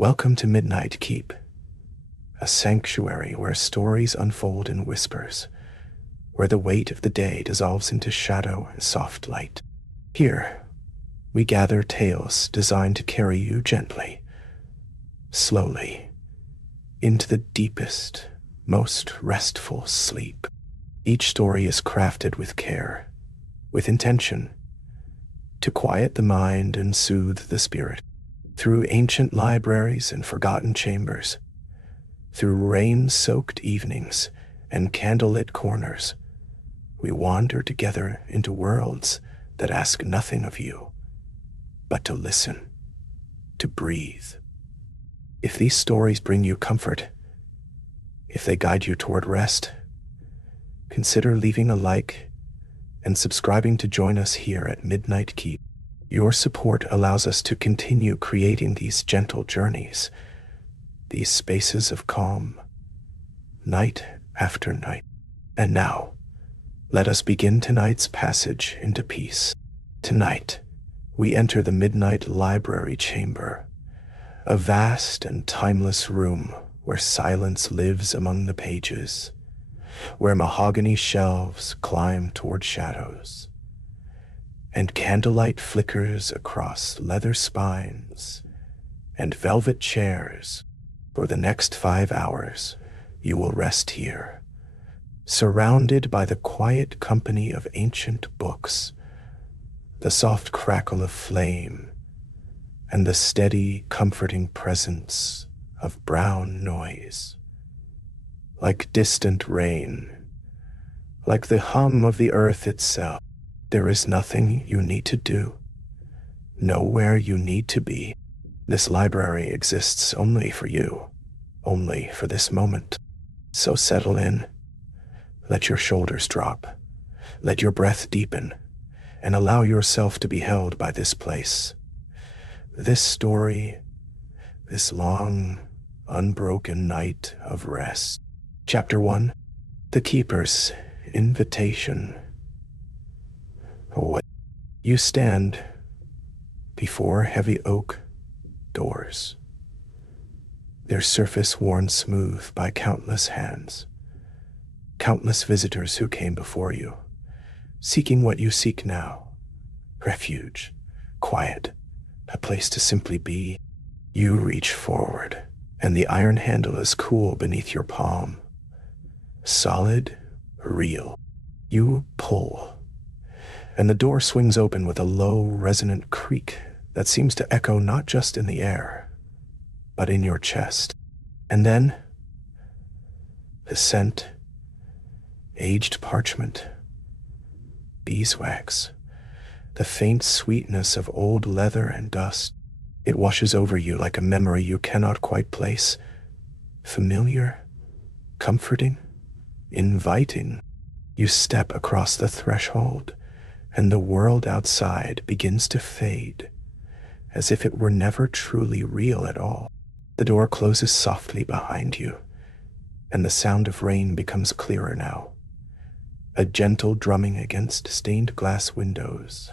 Welcome to Midnight Keep, a sanctuary where stories unfold in whispers, where the weight of the day dissolves into shadow and soft light. Here, we gather tales designed to carry you gently, slowly, into the deepest, most restful sleep. Each story is crafted with care, with intention, to quiet the mind and soothe the spirit. Through ancient libraries and forgotten chambers, through rain-soaked evenings and candlelit corners, we wander together into worlds that ask nothing of you but to listen, to breathe. If these stories bring you comfort, if they guide you toward rest, consider leaving a like and subscribing to join us here at Midnight Keep. Your support allows us to continue creating these gentle journeys, these spaces of calm, night after night. And now, let us begin tonight's passage into peace. Tonight, we enter the Midnight Library Chamber, a vast and timeless room where silence lives among the pages, where mahogany shelves climb toward shadows, and candlelight flickers across leather spines and velvet chairs. For the next 5 hours, you will rest here, surrounded by the quiet company of ancient books, the soft crackle of flame, and the steady, comforting presence of brown noise. Like distant rain, like the hum of the earth itself, there is nothing you need to do, nowhere you need to be. This library exists only for you, only for this moment. So settle in, let your shoulders drop, let your breath deepen, and allow yourself to be held by this place. This story, this long, unbroken night of rest. Chapter 1, The Keeper's Invitation. You stand before heavy oak doors, their surface worn smooth by countless hands, countless visitors who came before you, seeking what you seek now: refuge, quiet, a place to simply be. You reach forward, and the iron handle is cool beneath your palm, solid, real. You pull, and the door swings open with a low, resonant creak that seems to echo not just in the air, but in your chest. And then, the scent, aged parchment, beeswax, the faint sweetness of old leather and dust. It washes over you like a memory you cannot quite place. Familiar, comforting, inviting. You step across the threshold, and the world outside begins to fade, as if it were never truly real at all. The door closes softly behind you, and the sound of rain becomes clearer now. A gentle drumming against stained glass windows,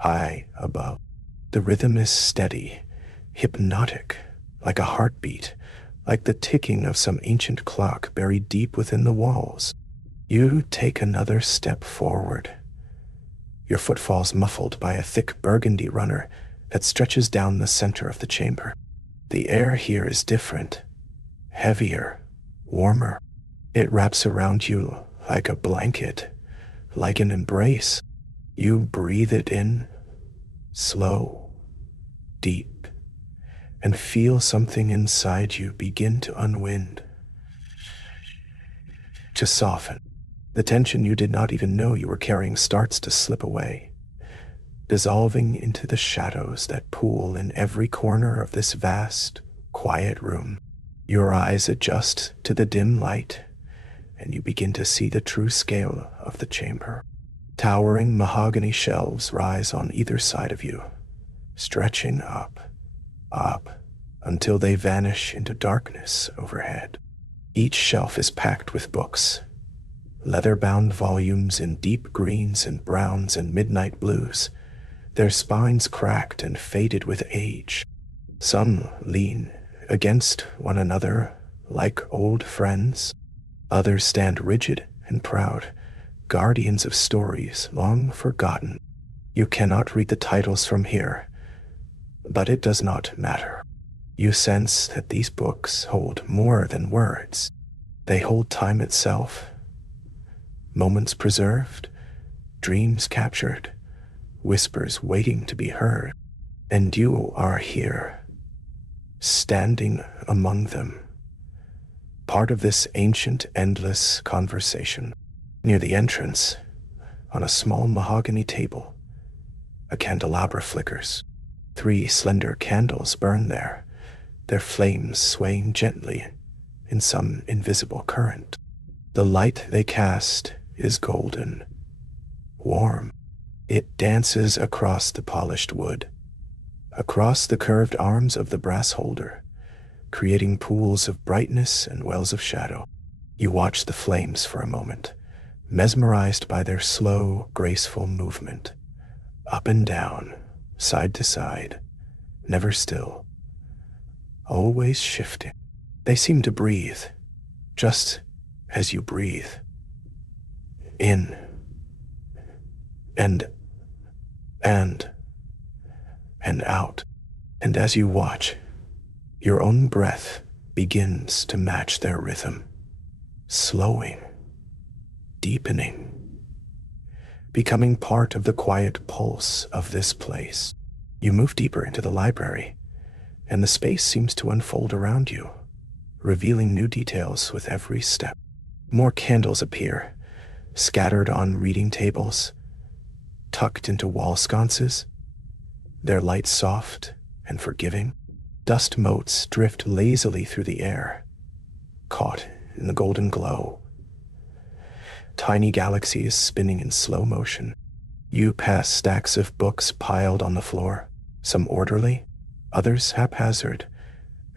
high above. The rhythm is steady, hypnotic, like a heartbeat, like the ticking of some ancient clock buried deep within the walls. You take another step forward. Your footfalls muffled by a thick burgundy runner that stretches down the center of the chamber. The air here is different, heavier, warmer. It wraps around you like a blanket, like an embrace. You breathe it in, slow, deep, and feel something inside you begin to unwind, to soften. The tension you did not even know you were carrying starts to slip away, dissolving into the shadows that pool in every corner of this vast, quiet room. Your eyes adjust to the dim light, and you begin to see the true scale of the chamber. Towering mahogany shelves rise on either side of you, stretching up, until they vanish into darkness overhead. Each shelf is packed with books, leather-bound volumes in deep greens and browns and midnight blues, their spines cracked and faded with age. Some lean against one another like old friends. Others stand rigid and proud, guardians of stories long forgotten. You cannot read the titles from here, but it does not matter. You sense that these books hold more than words. They hold time itself, moments preserved, dreams captured, whispers waiting to be heard. And you are here, standing among them, part of this ancient, endless conversation. Near the entrance, on a small mahogany table, a candelabra flickers. 3 slender candles burn there, their flames swaying gently in some invisible current. The light they cast is golden, warm. It dances across the polished wood, across the curved arms of the brass holder, creating pools of brightness and wells of shadow. You watch the flames for a moment, mesmerized by their slow, graceful movement, up and down, side to side, never still, always shifting. They seem to breathe, just as you breathe, in and out. And as you watch, your own breath begins to match their rhythm, slowing, deepening, becoming part of the quiet pulse of this place. You move deeper into the library, and the space seems to unfold around you, revealing new details with every step. More candles appear, scattered on reading tables, tucked into wall sconces, their light soft and forgiving. Dust motes drift lazily through the air, caught in the golden glow. Tiny galaxies spinning in slow motion. You pass stacks of books piled on the floor, some orderly, others haphazard,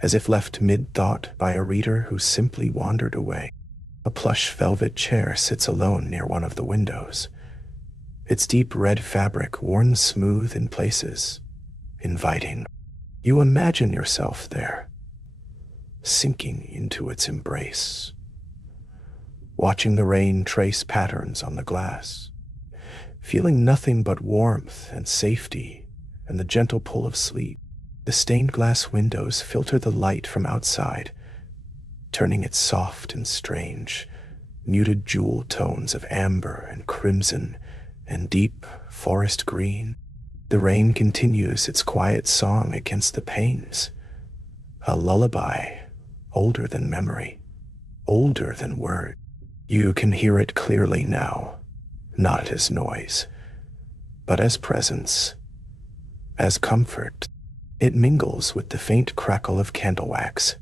as if left mid-thought by a reader who simply wandered away. A plush velvet chair sits alone near one of the windows, its deep red fabric worn smooth in places, inviting. You imagine yourself there, sinking into its embrace, watching the rain trace patterns on the glass, feeling nothing but warmth and safety and the gentle pull of sleep. The stained glass windows filter the light from outside, turning it soft and strange, muted jewel tones of amber and crimson and deep forest green. The rain continues its quiet song against the panes, a lullaby older than memory, older than word. You can hear it clearly now, not as noise, but as presence, as comfort. It mingles with the faint crackle of candle wax,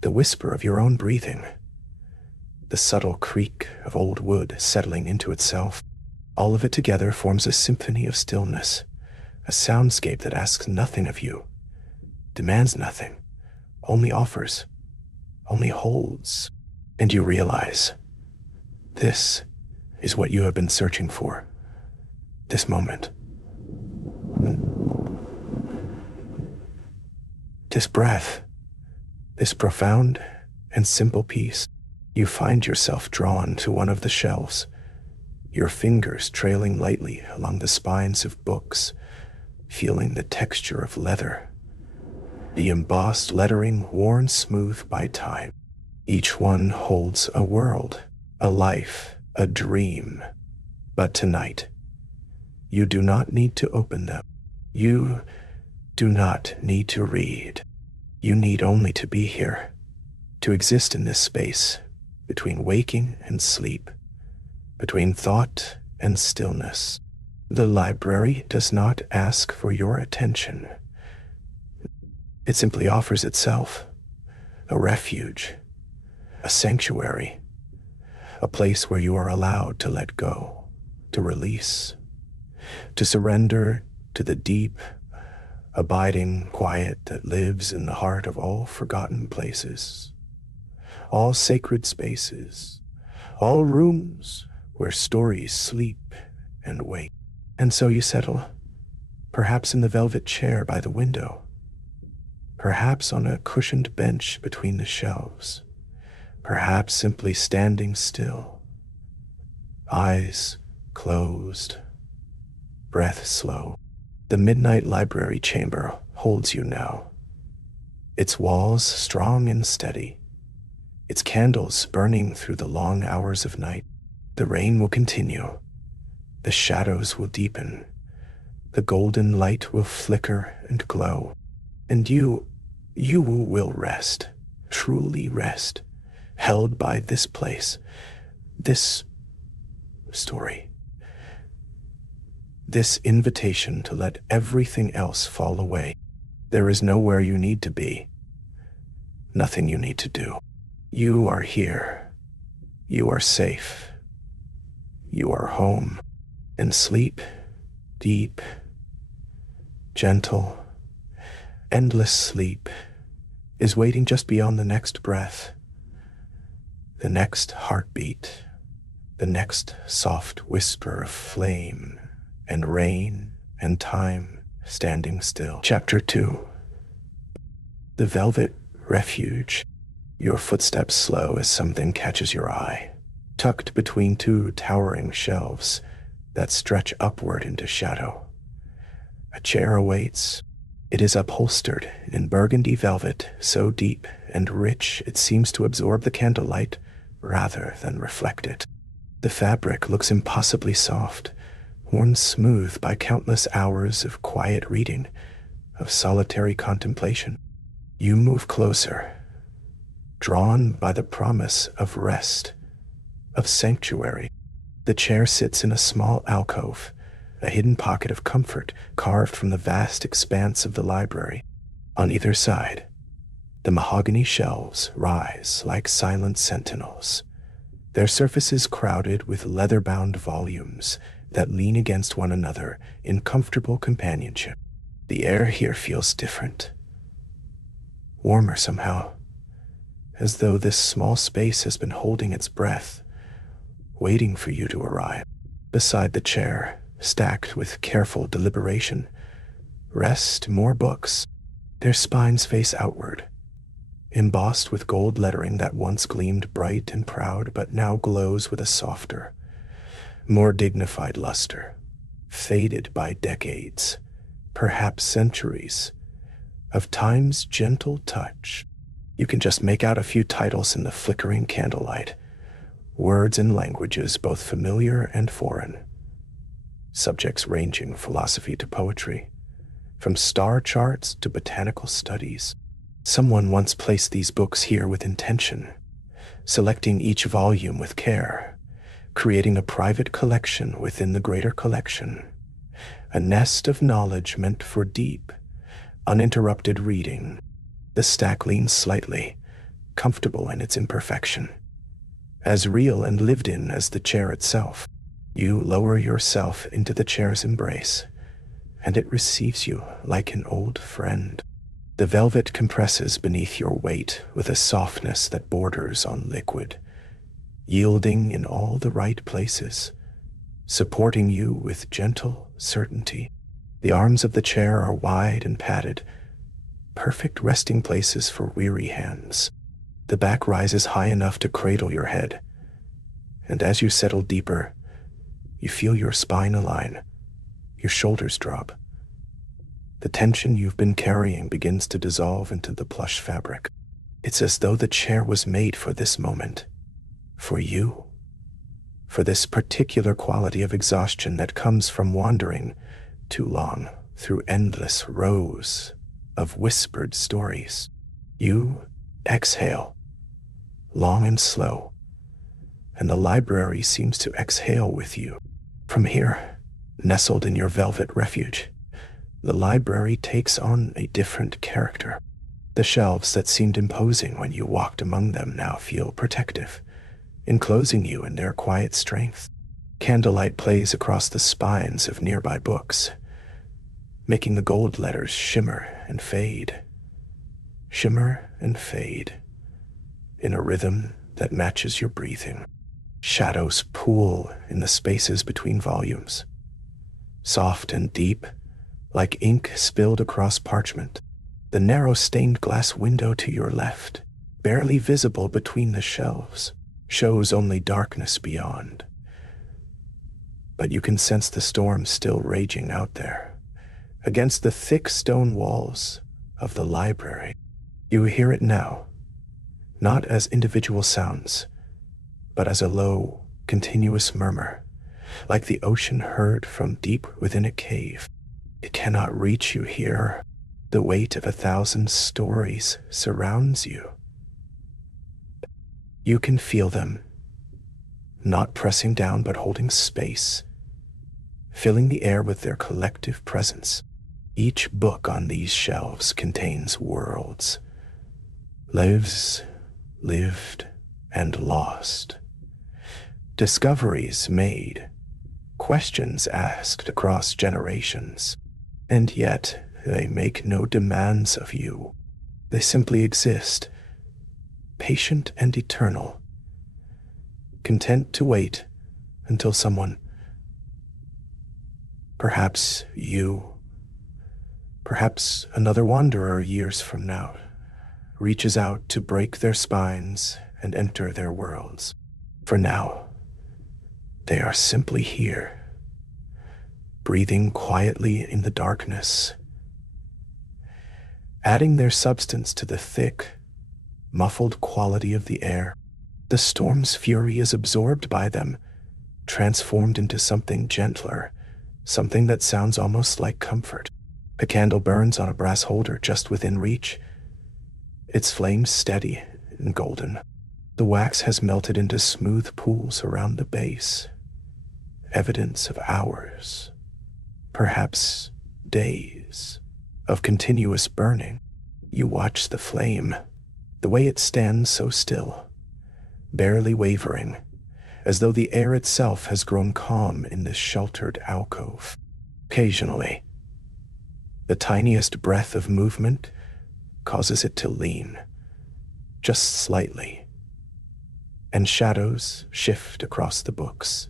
the whisper of your own breathing, the subtle creak of old wood settling into itself. All of it together forms a symphony of stillness, a soundscape that asks nothing of you, demands nothing, only offers, only holds. And you realize, this is what you have been searching for, this moment. This breath, this profound and simple peace. You find yourself drawn to one of the shelves, your fingers trailing lightly along the spines of books, feeling the texture of leather, the embossed lettering worn smooth by time. Each one holds a world, a life, a dream. But tonight, you do not need to open them. You do not need to read. You need only to be here, to exist in this space between waking and sleep, between thought and stillness. The library does not ask for your attention. It simply offers itself, a refuge, a sanctuary, a place where you are allowed to let go, to release, to surrender to the deep, abiding quiet that lives in the heart of all forgotten places, all sacred spaces, all rooms where stories sleep and wake. And so you settle, perhaps in the velvet chair by the window, perhaps on a cushioned bench between the shelves, perhaps simply standing still, eyes closed, breath slow. The midnight library chamber holds you now, its walls strong and steady, its candles burning through the long hours of night. The rain will continue, the shadows will deepen, the golden light will flicker and glow, and you will rest, truly rest, held by this place, this story, this invitation to let everything else fall away. There is nowhere you need to be, nothing you need to do. You are here, you are safe, you are home, and sleep, deep, gentle, endless sleep, is waiting just beyond the next breath, the next heartbeat, the next soft whisper of flame and rain and time standing still. Chapter 2. The Velvet Refuge. Your footsteps slow as something catches your eye, tucked between two towering shelves that stretch upward into shadow. A chair awaits. It is upholstered in burgundy velvet so deep and rich it seems to absorb the candlelight rather than reflect it. The fabric looks impossibly soft, worn smooth by countless hours of quiet reading, of solitary contemplation. You move closer, drawn by the promise of rest, of sanctuary. The chair sits in a small alcove, a hidden pocket of comfort carved from the vast expanse of the library. On either side, the mahogany shelves rise like silent sentinels, their surfaces crowded with leather-bound volumes that lean against one another in comfortable companionship. The air here feels different, warmer somehow, as though this small space has been holding its breath, waiting for you to arrive. Beside the chair, stacked with careful deliberation, rest more books. Their spines face outward, embossed with gold lettering that once gleamed bright and proud but now glows with a softer, more dignified luster, faded by decades, perhaps centuries, of time's gentle touch. You can just make out a few titles in the flickering candlelight, words and languages both familiar and foreign, subjects ranging philosophy to poetry, from star charts to botanical studies. Someone once placed these books here with intention, selecting each volume with care, creating a private collection within the greater collection, a nest of knowledge meant for deep, uninterrupted reading. The stack leans slightly, comfortable in its imperfection, as real and lived in as the chair itself. You lower yourself into the chair's embrace, and it receives you like an old friend. The velvet compresses beneath your weight with a softness that borders on liquid, yielding in all the right places, supporting you with gentle certainty. The arms of the chair are wide and padded, perfect resting places for weary hands. The back rises high enough to cradle your head, and as you settle deeper, you feel your spine align, your shoulders drop. The tension you've been carrying begins to dissolve into the plush fabric. It's as though the chair was made for this moment, for you, for this particular quality of exhaustion that comes from wandering too long through endless rows of whispered stories. You exhale, long and slow, and the library seems to exhale with you. From here, nestled in your velvet refuge, the library takes on a different character. The shelves that seemed imposing when you walked among them now feel protective, enclosing you in their quiet strength. Candlelight plays across the spines of nearby books, making the gold letters shimmer and fade, in a rhythm that matches your breathing. Shadows pool in the spaces between volumes, soft and deep, like ink spilled across parchment. The narrow stained glass window to your left, barely visible between the shelves, shows only darkness beyond. But you can sense the storm still raging out there, against the thick stone walls of the library. You hear it now, not as individual sounds, but as a low, continuous murmur, like the ocean heard from deep within a cave. It cannot reach you here. The weight of 1,000 stories surrounds you. You can feel them, not pressing down but holding space, filling the air with their collective presence. Each book on these shelves contains worlds, lives, lived, and lost. Discoveries made, questions asked across generations, and yet they make no demands of you. They simply exist, patient and eternal, content to wait until someone, perhaps you, perhaps another wanderer years from now, reaches out to break their spines and enter their worlds. For now, they are simply here, breathing quietly in the darkness, adding their substance to the thick, muffled quality of the air. The storm's fury is absorbed by them, transformed into something gentler, something that sounds almost like comfort. A candle burns on a brass holder just within reach, its flames steady and golden. The wax has melted into smooth pools around the base, evidence of hours, perhaps days, of continuous burning. You watch the flame, the way it stands so still, barely wavering, as though the air itself has grown calm in this sheltered alcove. Occasionally, the tiniest breath of movement causes it to lean, just slightly, and shadows shift across the books,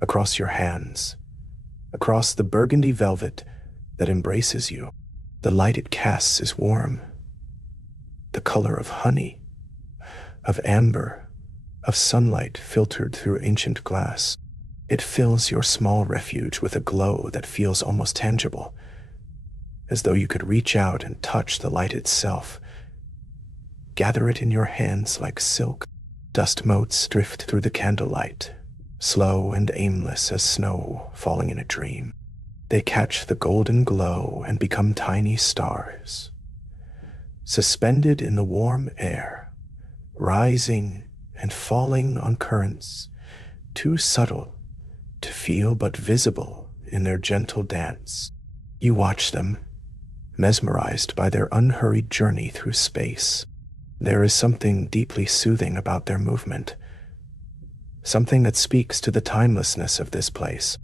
across your hands, across the burgundy velvet that embraces you. The light it casts is warm, the color of honey, of amber, of sunlight filtered through ancient glass. It fills your small refuge with a glow that feels almost tangible, as though you could reach out and touch the light itself, gather it in your hands like silk. Dust motes drift through the candlelight, slow and aimless as snow falling in a dream. They catch the golden glow and become tiny stars, suspended in the warm air, rising and falling on currents, too subtle to feel but visible in their gentle dance. You watch them, mesmerized by their unhurried journey through space. There is something deeply soothing about their movement, something that speaks to the timelessness of this place.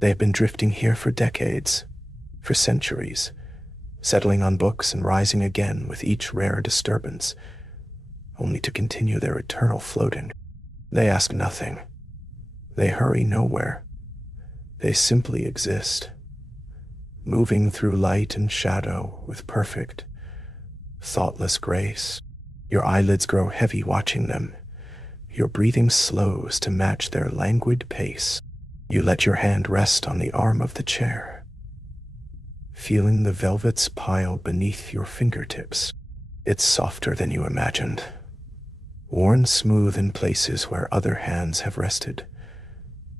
They have been drifting here for decades, for centuries, settling on books and rising again with each rare disturbance, only to continue their eternal floating. They ask nothing. They hurry nowhere. They simply exist, moving through light and shadow with perfect, thoughtless grace. Your eyelids grow heavy watching them. Your breathing slows to match their languid pace. You let your hand rest on the arm of the chair, feeling the velvet's pile beneath your fingertips. It's softer than you imagined, worn smooth in places where other hands have rested,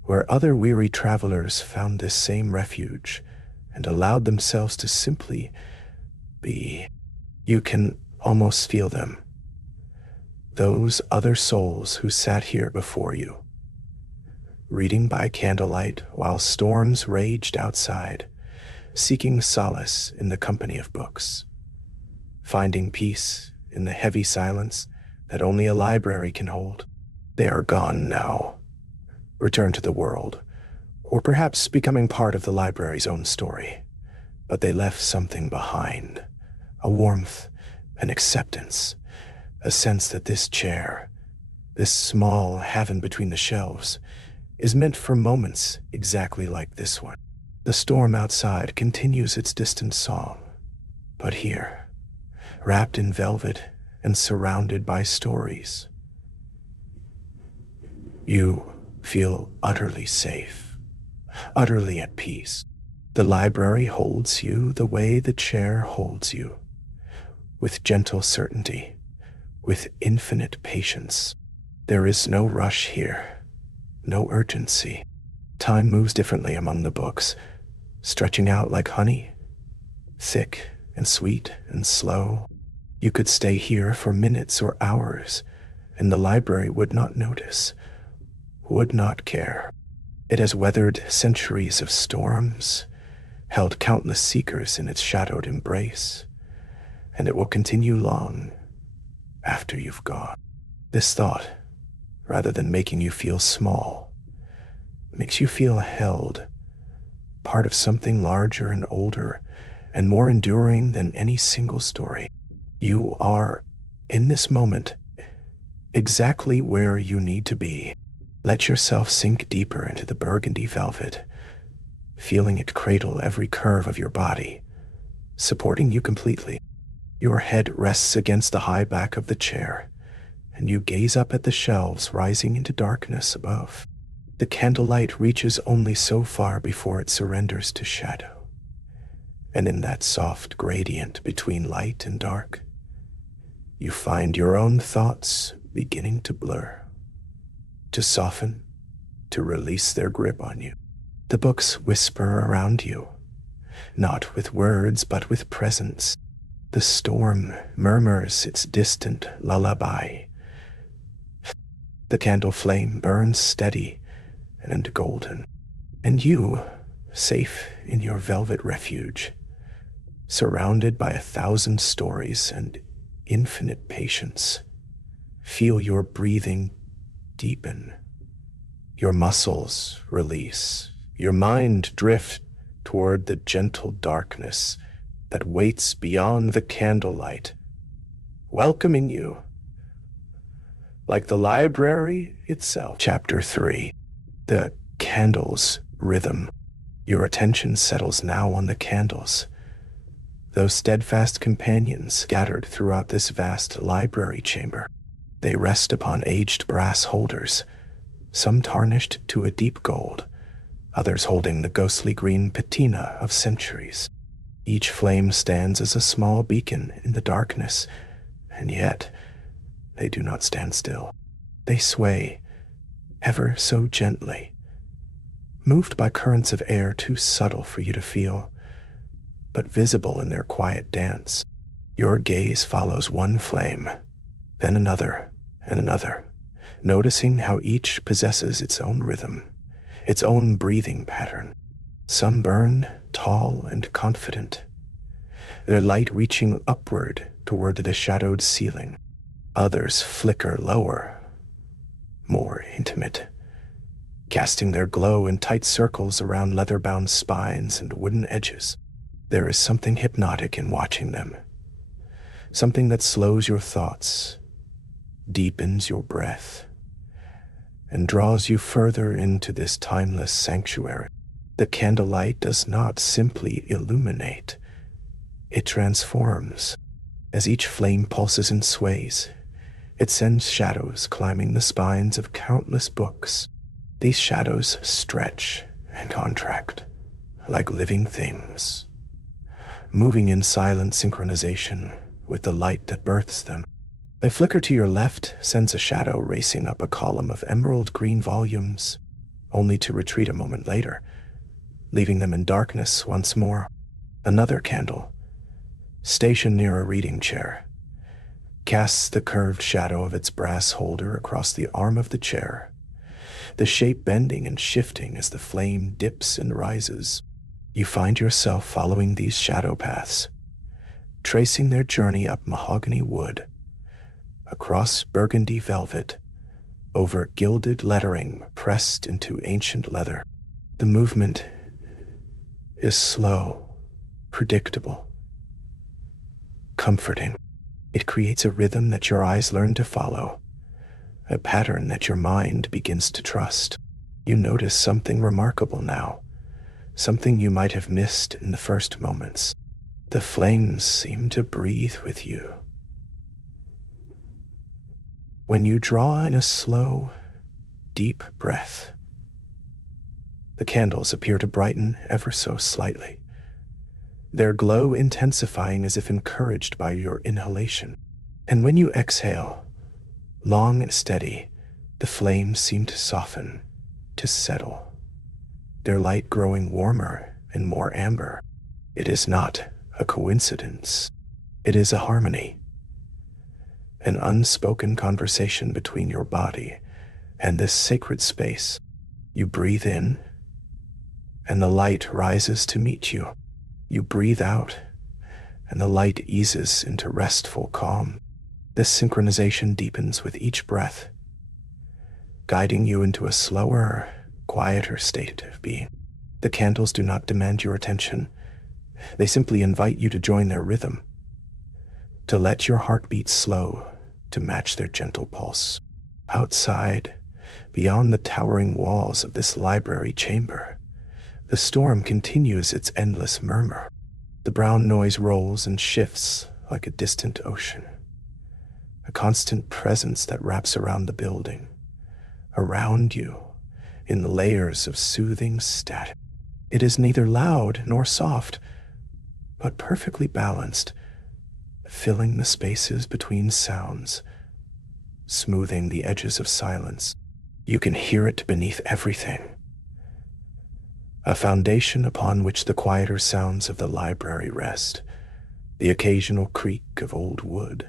where other weary travelers found this same refuge and allowed themselves to simply be. You can almost feel them, those other souls who sat here before you, reading by candlelight while storms raged outside, seeking solace in the company of books, finding peace in the heavy silence that only a library can hold. They are gone now, returned to the world, or perhaps becoming part of the library's own story. But they left something behind, a warmth, an acceptance, a sense that this chair, this small haven between the shelves, is meant for moments exactly like this one. The storm outside continues its distant song, but here, wrapped in velvet and surrounded by stories. You feel utterly safe, utterly at peace. The library holds you the way the chair holds you, with gentle certainty, with infinite patience. There is no rush here, no urgency. Time moves differently among the books, stretching out like honey, thick and sweet and slow. You could stay here for minutes or hours, and the library would not notice, would not care. It has weathered centuries of storms, held countless seekers in its shadowed embrace, and it will continue long after you've gone. This thought, rather than making you feel small, makes you feel held, part of something larger and older and more enduring than any single story. You are, in this moment, exactly where you need to be. Let yourself sink deeper into the burgundy velvet, feeling it cradle every curve of your body, supporting you completely. Your head rests against the high back of the chair, and you gaze up at the shelves rising into darkness above. The candlelight reaches only so far before it surrenders to shadow, and in that soft gradient between light and dark, you find your own thoughts beginning to blur, to soften, to release their grip on you. The books whisper around you, not with words but with presence. The storm murmurs its distant lullaby. The candle flame burns steady and golden, and you, safe in your velvet refuge, surrounded by 1,000 stories and infinite patience, feel your breathing deepen, your muscles release, your mind drift toward the gentle darkness that waits beyond the candlelight, welcoming you, like the library itself. Chapter 3. The candle's rhythm. Your attention settles now on the candles, those steadfast companions scattered throughout this vast library chamber. They rest upon aged brass holders, some tarnished to a deep gold, others holding the ghostly green patina of centuries. Each flame stands as a small beacon in the darkness, and yet they do not stand still. They sway, ever so gently, moved by currents of air too subtle for you to feel, but visible in their quiet dance. Your gaze follows one flame, then another and another, noticing how each possesses its own rhythm, its own breathing pattern. Some burn tall and confident, their light reaching upward toward the shadowed ceiling. Others flicker lower, more intimate, casting their glow in tight circles around leather-bound spines and wooden edges. There is something hypnotic in watching them, something that slows your thoughts, deepens your breath, and draws you further into this timeless sanctuary. The candlelight does not simply illuminate, it transforms. As each flame pulses and sways, it sends shadows climbing the spines of countless books. These shadows stretch and contract like living things, moving in silent synchronization with the light that births them. A flicker to your left sends a shadow racing up a column of emerald green volumes, only to retreat a moment later, leaving them in darkness once more. Another candle, stationed near a reading chair, casts the curved shadow of its brass holder across the arm of the chair, the shape bending and shifting as the flame dips and rises. You find yourself following these shadow paths, tracing their journey up mahogany wood, across burgundy velvet, over gilded lettering pressed into ancient leather. The movement is slow, predictable, comforting. It creates a rhythm that your eyes learn to follow, a pattern that your mind begins to trust. You notice something remarkable now, something you might have missed in the first moments. The flames seem to breathe with you. When you draw in a slow, deep breath, the candles appear to brighten ever so slightly, their glow intensifying as if encouraged by your inhalation. And when you exhale, long and steady, the flames seem to soften, to settle, their light growing warmer and more amber. It is not a coincidence. It is a harmony, an unspoken conversation between your body and this sacred space. You breathe in, and the light rises to meet you. You breathe out, and the light eases into restful calm. This synchronization deepens with each breath, guiding you into a slower, quieter state of being. The candles do not demand your attention. They simply invite you to join their rhythm, to let your heart beat slow to match their gentle pulse. Outside, beyond the towering walls of this library chamber, the storm continues its endless murmur. The brown noise rolls and shifts like a distant ocean, a constant presence that wraps around the building, around you, in layers of soothing static. It is neither loud nor soft, but perfectly balanced, filling the spaces between sounds, smoothing the edges of silence. You can hear it beneath everything, a foundation upon which the quieter sounds of the library rest, the occasional creak of old wood,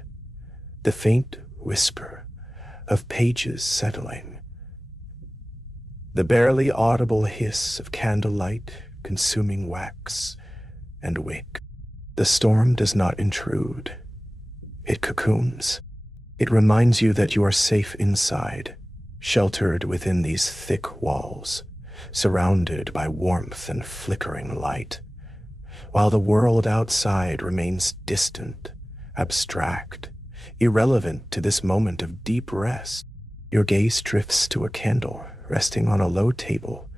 the faint whisper of pages settling, the barely audible hiss of candlelight consuming wax and wick. The storm does not intrude. It cocoons. It reminds you that you are safe inside, sheltered within these thick walls, surrounded by warmth and flickering light, while the world outside remains distant, abstract, irrelevant to this moment of deep rest. Your gaze drifts to a candle resting on a low table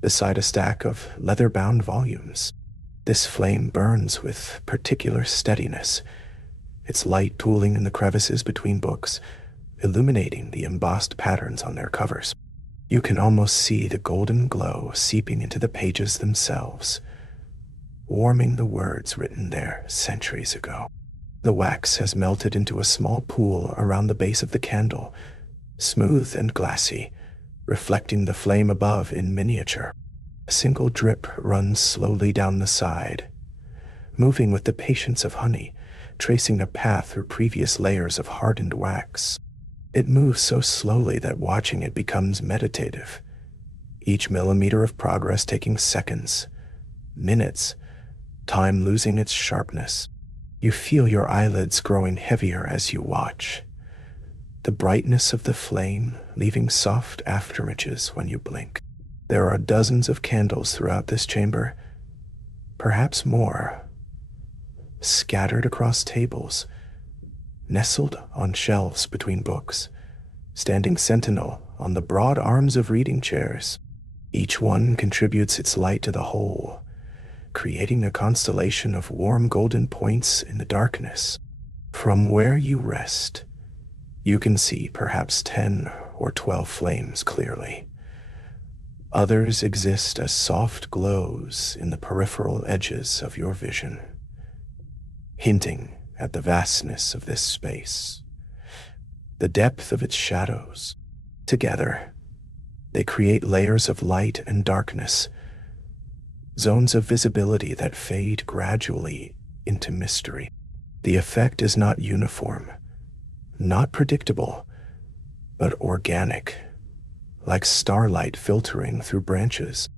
beside a stack of leather-bound volumes. This flame burns with particular steadiness, its light pooling in the crevices between books, illuminating the embossed patterns on their covers. You can almost see the golden glow seeping into the pages themselves, warming the words written there centuries ago. The wax has melted into a small pool around the base of the candle, smooth and glassy, reflecting the flame above in miniature. A single drip runs slowly down the side, moving with the patience of honey, tracing a path through previous layers of hardened wax. It moves so slowly that watching it becomes meditative, each millimeter of progress taking seconds, minutes, time losing its sharpness. You feel your eyelids growing heavier as you watch, the brightness of the flame leaving soft afterimages when you blink. There are dozens of candles throughout this chamber, perhaps more, scattered across tables, nestled on shelves between books, standing sentinel on the broad arms of reading chairs. Each one contributes its light to the whole, creating a constellation of warm golden points in the darkness. From where you rest, you can see perhaps 10 or 12 flames clearly. Others exist as soft glows in the peripheral edges of your vision, hinting at the vastness of this space, the depth of its shadows. Together, they create layers of light and darkness, zones of visibility that fade gradually into mystery. The effect is not uniform, not predictable, but organic, like starlight filtering through branches.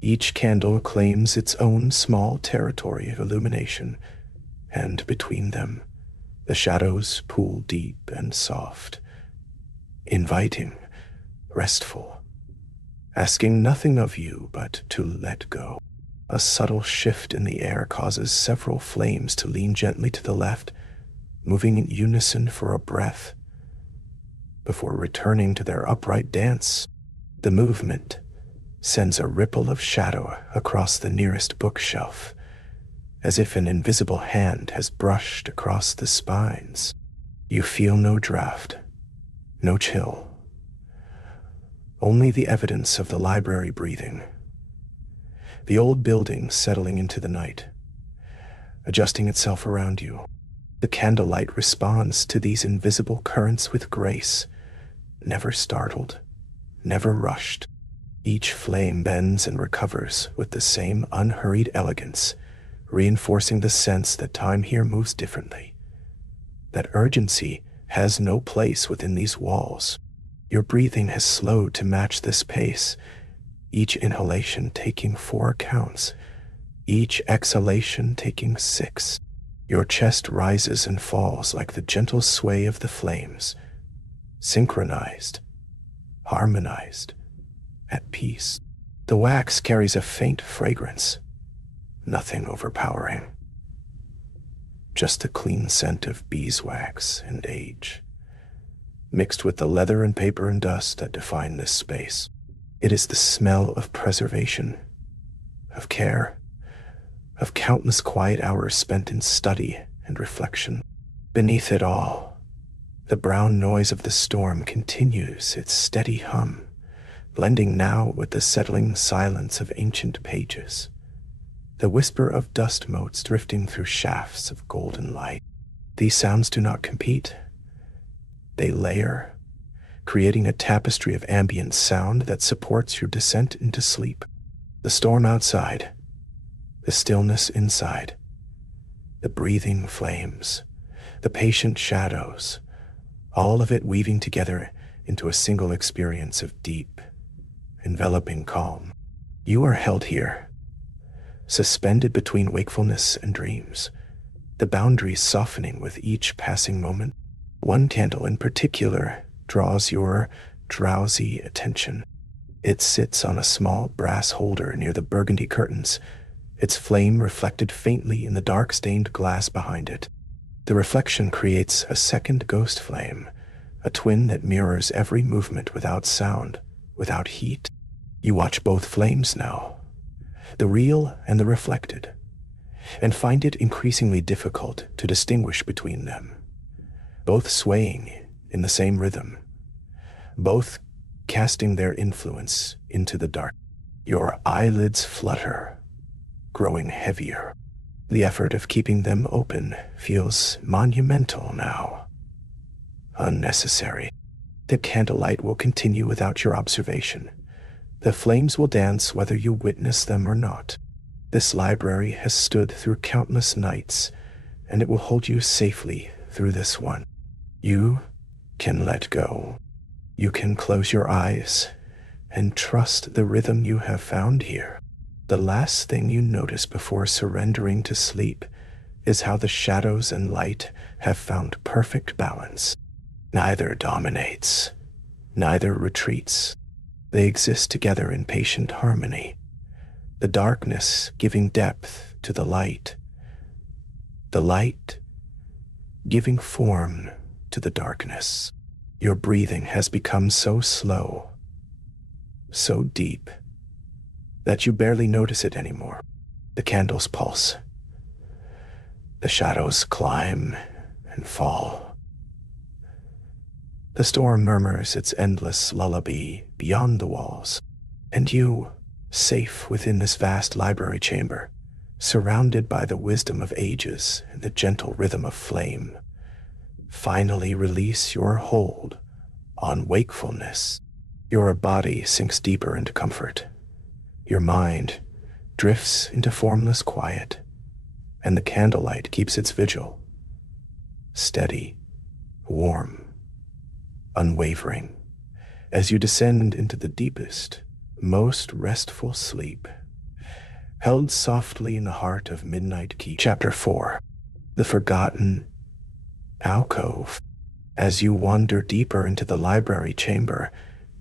Each candle claims its own small territory of illumination, and between them, the shadows pool deep and soft, inviting, restful, asking nothing of you but to let go. A subtle shift in the air causes several flames to lean gently to the left, moving in unison for a breath, before returning to their upright dance. The movement sends a ripple of shadow across the nearest bookshelf, as if an invisible hand has brushed across the spines. You feel no draft, no chill, only the evidence of the library breathing. The old building settling into the night, adjusting itself around you. The candlelight responds to these invisible currents with grace, never startled, never rushed. Each flame bends and recovers with the same unhurried elegance, reinforcing the sense that time here moves differently, that urgency has no place within these walls. Your breathing has slowed to match this pace, each inhalation taking 4 counts, each exhalation taking 6. Your chest rises and falls like the gentle sway of the flames, synchronized, harmonized, at peace. The wax carries a faint fragrance, nothing overpowering, just the clean scent of beeswax and age, mixed with the leather and paper and dust that define this space. It is the smell of preservation, of care, of countless quiet hours spent in study and reflection. Beneath it all, the brown noise of the storm continues its steady hum, blending now with the settling silence of ancient pages, the whisper of dust motes drifting through shafts of golden light. These sounds do not compete. They layer, creating a tapestry of ambient sound that supports your descent into sleep. The storm outside, the stillness inside, the breathing flames, the patient shadows, all of it weaving together into a single experience of deep, enveloping calm. You are held here, suspended between wakefulness and dreams, the boundaries softening with each passing moment. One candle in particular draws your drowsy attention. It sits on a small brass holder near the burgundy curtains, its flame reflected faintly in the dark stained glass behind it. The reflection creates a second ghost flame, a twin that mirrors every movement without sound, without heat. You watch both flames now, the real and the reflected, and find it increasingly difficult to distinguish between them, both swaying in the same rhythm, both casting their influence into the dark. Your eyelids flutter, growing heavier. The effort of keeping them open feels monumental now, unnecessary. The candlelight will continue without your observation. The flames will dance whether you witness them or not. This library has stood through countless nights, and it will hold you safely through this one. You can let go. You can close your eyes and trust the rhythm you have found here. The last thing you notice before surrendering to sleep is how the shadows and light have found perfect balance. Neither dominates, neither retreats. They exist together in patient harmony, the darkness giving depth to the light giving form to the darkness. Your breathing has become so slow, so deep, that you barely notice it anymore. The candles pulse. The shadows climb and fall. The storm murmurs its endless lullaby beyond the walls, and you, safe within this vast library chamber, surrounded by the wisdom of ages and the gentle rhythm of flame, finally release your hold on wakefulness. Your body sinks deeper into comfort. Your mind drifts into formless quiet, and the candlelight keeps its vigil, steady, warm, unwavering, as you descend into the deepest, most restful sleep, held softly in the heart of Midnight Keep. Chapter 4. The Forgotten Alcove. As you wander deeper into the library chamber,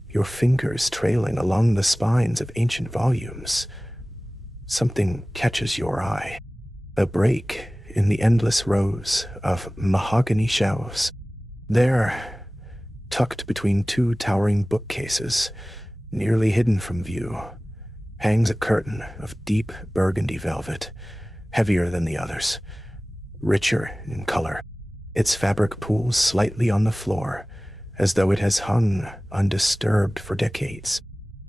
your fingers trailing along the spines of ancient volumes, something catches your eye. A break in the endless rows of mahogany shelves. There, tucked between 2 towering bookcases, nearly hidden from view, hangs a curtain of deep burgundy velvet, heavier than the others, richer in color. Its fabric pools slightly on the floor, as though it has hung undisturbed for decades.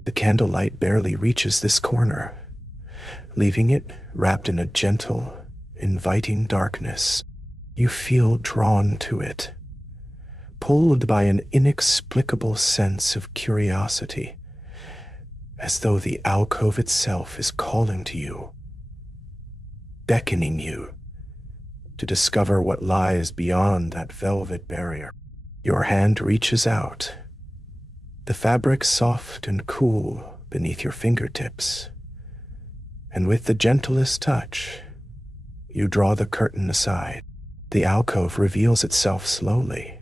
The candlelight barely reaches this corner, leaving it wrapped in a gentle, inviting darkness. You feel drawn to it, pulled by an inexplicable sense of curiosity, as though the alcove itself is calling to you, beckoning you to discover what lies beyond that velvet barrier. Your hand reaches out, the fabric soft and cool beneath your fingertips, and with the gentlest touch, you draw the curtain aside. The alcove reveals itself slowly,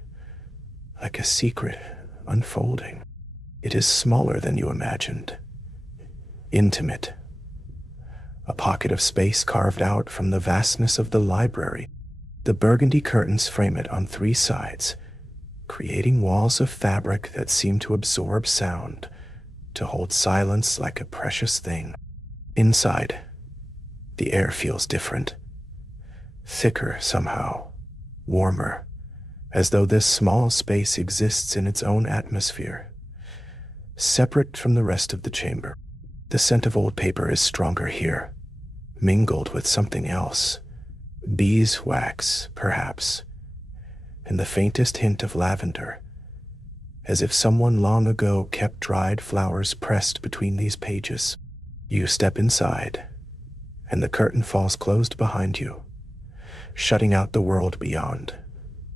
like a secret unfolding. It is smaller than you imagined, intimate, a pocket of space carved out from the vastness of the library. The burgundy curtains frame it on 3 sides, creating walls of fabric that seem to absorb sound, to hold silence like a precious thing. Inside, the air feels different, thicker somehow, warmer, as though this small space exists in its own atmosphere, separate from the rest of the chamber. The scent of old paper is stronger here, mingled with something else, beeswax, perhaps, and the faintest hint of lavender, as if someone long ago kept dried flowers pressed between these pages. You step inside, and the curtain falls closed behind you, shutting out the world beyond,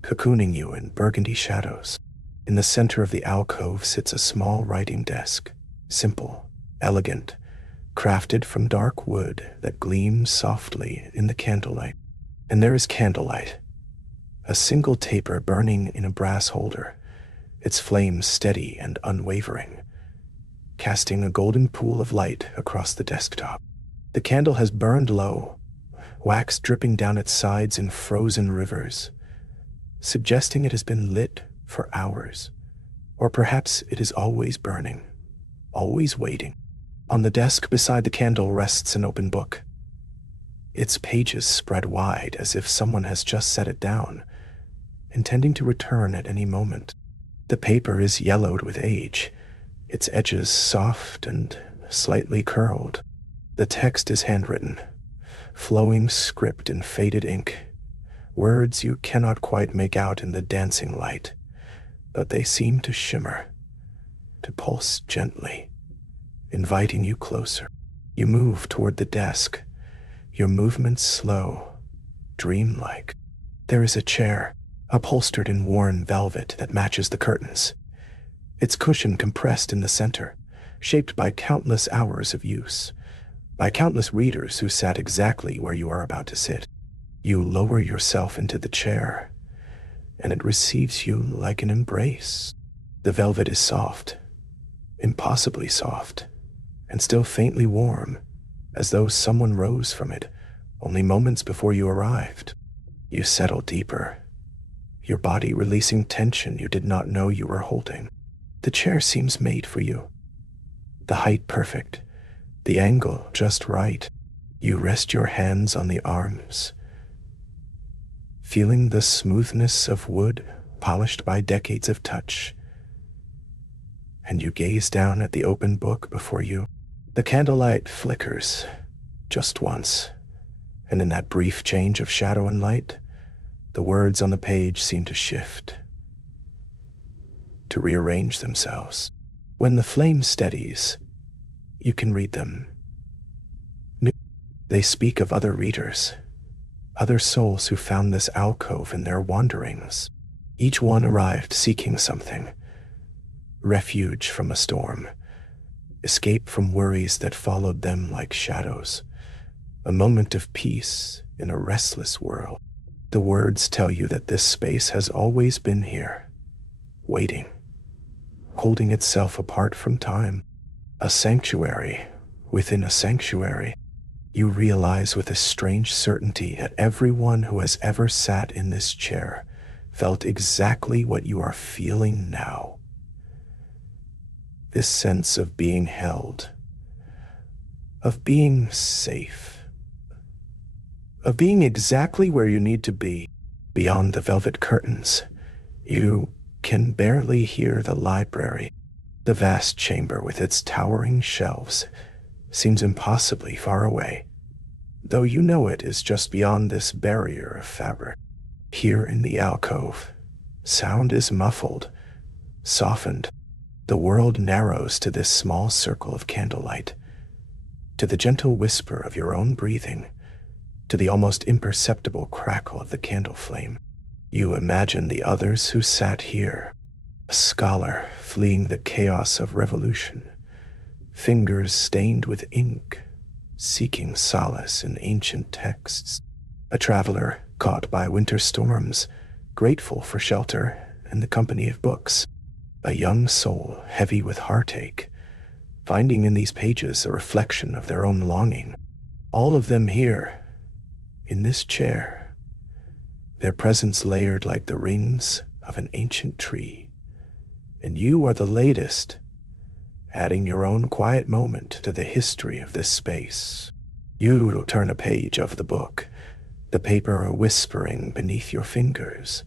cocooning you in burgundy shadows. In the center of the alcove sits a small writing desk, simple, elegant, crafted from dark wood that gleams softly in the candlelight. And there is Candlelight, a single taper burning in a brass holder, its flame steady and unwavering, casting a golden pool of light across the desktop. The candle has burned low, wax dripping down its sides in frozen rivers, suggesting it has been lit for hours, or perhaps it is always burning, always waiting. On the desk beside the candle rests an open book, its pages spread wide as if someone has just set it down, intending to return at any moment. The paper is yellowed with age, its edges soft and slightly curled. The text is handwritten, flowing script in faded ink, words you cannot quite make out in the dancing light, but they seem to shimmer, to pulse gently, inviting you closer. You move toward the desk, your movements slow, dreamlike. There is a chair, upholstered in worn velvet that matches the curtains, its cushion compressed in the center, shaped by countless hours of use, by countless readers who sat exactly where you are about to sit. You lower yourself into the chair, and it receives you like an embrace. The velvet is soft, impossibly soft, and still faintly warm, as though someone rose from it only moments before you arrived. You settle deeper, your body releasing tension you did not know you were holding. The chair seems made for you, the height perfect, the angle just right. You rest your hands on the arms, feeling the smoothness of wood polished by decades of touch, and you gaze down at the open book before you. The candlelight flickers, just once, and in that brief change of shadow and light, the words on the page seem to shift, to rearrange themselves. When the flame steadies, you can read them. They speak of other readers, other souls who found this alcove in their wanderings. Each one arrived seeking something, refuge from a storm, escape from worries that followed them like shadows, a moment of peace in a restless world. The words tell you that this space has always been here, waiting, holding itself apart from time, a sanctuary within a sanctuary. You realize with a strange certainty that everyone who has ever sat in this chair felt exactly what you are feeling now. This sense of being held, of being safe, of being exactly where you need to be. Beyond the velvet curtains, you can barely hear the library. The vast chamber with its towering shelves seems impossibly far away, though you know it is just beyond this barrier of fabric. Here in the alcove, sound is muffled, softened. The world narrows to this small circle of candlelight, to the gentle whisper of your own breathing, to the almost imperceptible crackle of the candle flame. You imagine the others who sat here, a scholar fleeing the chaos of revolution, fingers stained with ink, seeking solace in ancient texts, a traveler caught by winter storms, grateful for shelter and the company of books, a young soul heavy with heartache, finding in these pages a reflection of their own longing. All of them here, in this chair, their presence layered like the rings of an ancient tree. And you are the latest, adding your own quiet moment to the history of this space. You turn a page of the book, the paper whispering beneath your fingers,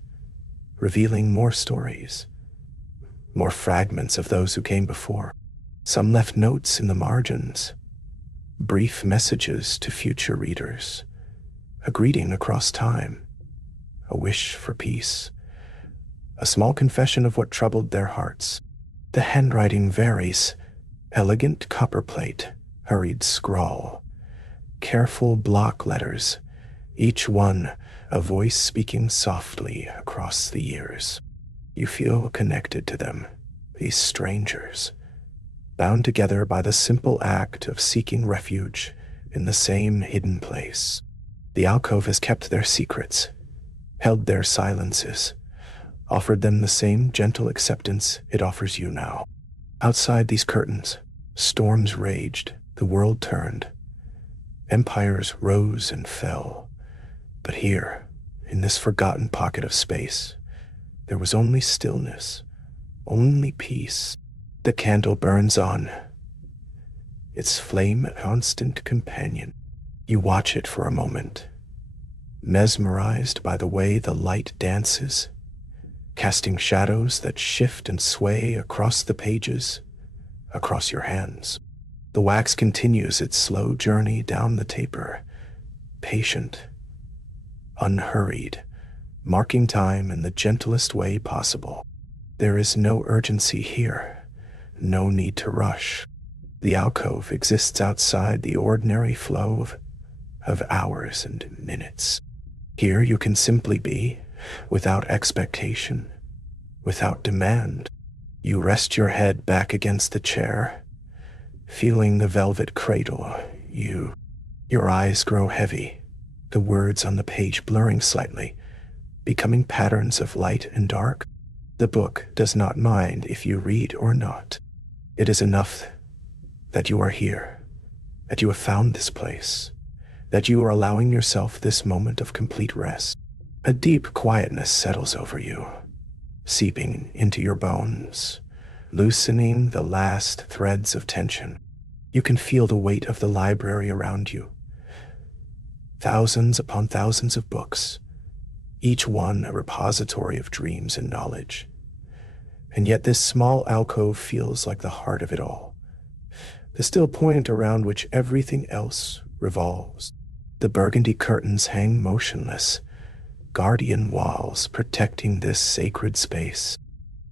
revealing more stories, more fragments of those who came before. Some left notes in the margins, brief messages to future readers, a greeting across time, a wish for peace, a small confession of what troubled their hearts. The handwriting varies: elegant copperplate, hurried scrawl, careful block letters, each one a voice speaking softly across the years. You feel connected to them, these strangers, bound together by the simple act of seeking refuge in the same hidden place. The alcove has kept their secrets, held their silences, offered them the same gentle acceptance it offers you now. Outside these curtains, storms raged, the world turned, empires rose and fell. But here, in this forgotten pocket of space, there was only stillness, only peace. The candle burns on, its flame a constant companion. You watch it for a moment, mesmerized by the way the light dances, casting shadows that shift and sway across the pages, across your hands. The wax continues its slow journey down the taper, patient, unhurried, marking time in the gentlest way possible. There is no urgency here, no need to rush. The alcove exists outside the ordinary flow of hours and minutes. Here you can simply be, without expectation, without demand. You rest your head back against the chair, feeling the velvet cradle. Your eyes grow heavy, the words on the page blurring slightly, becoming patterns of light and dark. The book does not mind if you read or not. It is enough that you are here, that you have found this place, that you are allowing yourself this moment of complete rest. A deep quietness settles over you, seeping into your bones, loosening the last threads of tension. You can feel the weight of the library around you. Thousands upon thousands of books, each one a repository of dreams and knowledge. And yet this small alcove feels like the heart of it all, the still point around which everything else revolves. The burgundy curtains hang motionless, guardian walls protecting this sacred space.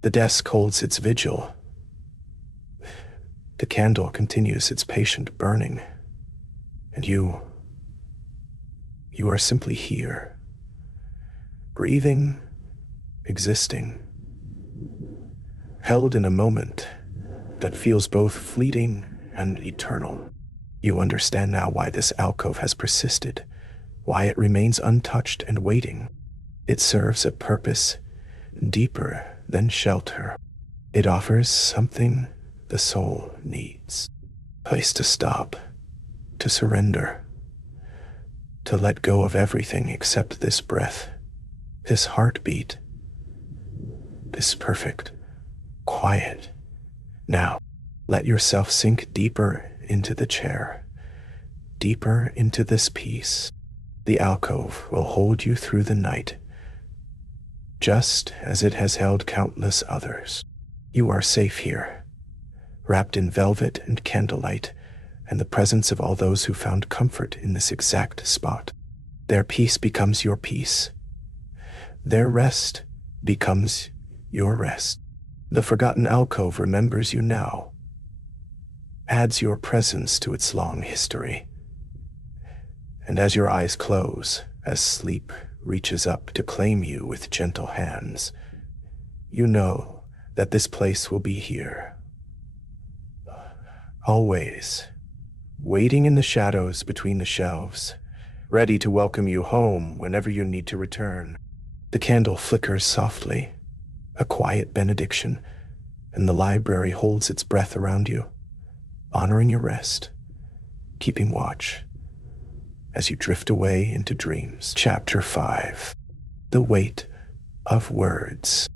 The desk holds its vigil. The candle continues its patient burning. And you are simply here, breathing, existing, held in a moment that feels both fleeting and eternal. You understand now why this alcove has persisted, why it remains untouched and waiting. It serves a purpose deeper than shelter. It offers something the soul needs. A place to stop, to surrender, to let go of everything except this breath, this heartbeat, this perfect quiet. Now, let yourself sink deeper into the chair, deeper into this peace, The alcove will hold you through the night, just as it has held countless others. You are safe here, wrapped in velvet and candlelight, and the presence of all those who found comfort in this exact spot. Their peace becomes your peace. Their rest becomes your rest. The forgotten alcove remembers you now, adds your presence to its long history. And as your eyes close, as sleep reaches up to claim you with gentle hands, you know that this place will be here, always, waiting in the shadows between the shelves, ready to welcome you home whenever you need to return. The candle flickers softly, a quiet benediction, and the library holds its breath around you, honoring your rest, keeping watch as you drift away into dreams. Chapter 5. The Weight of Words.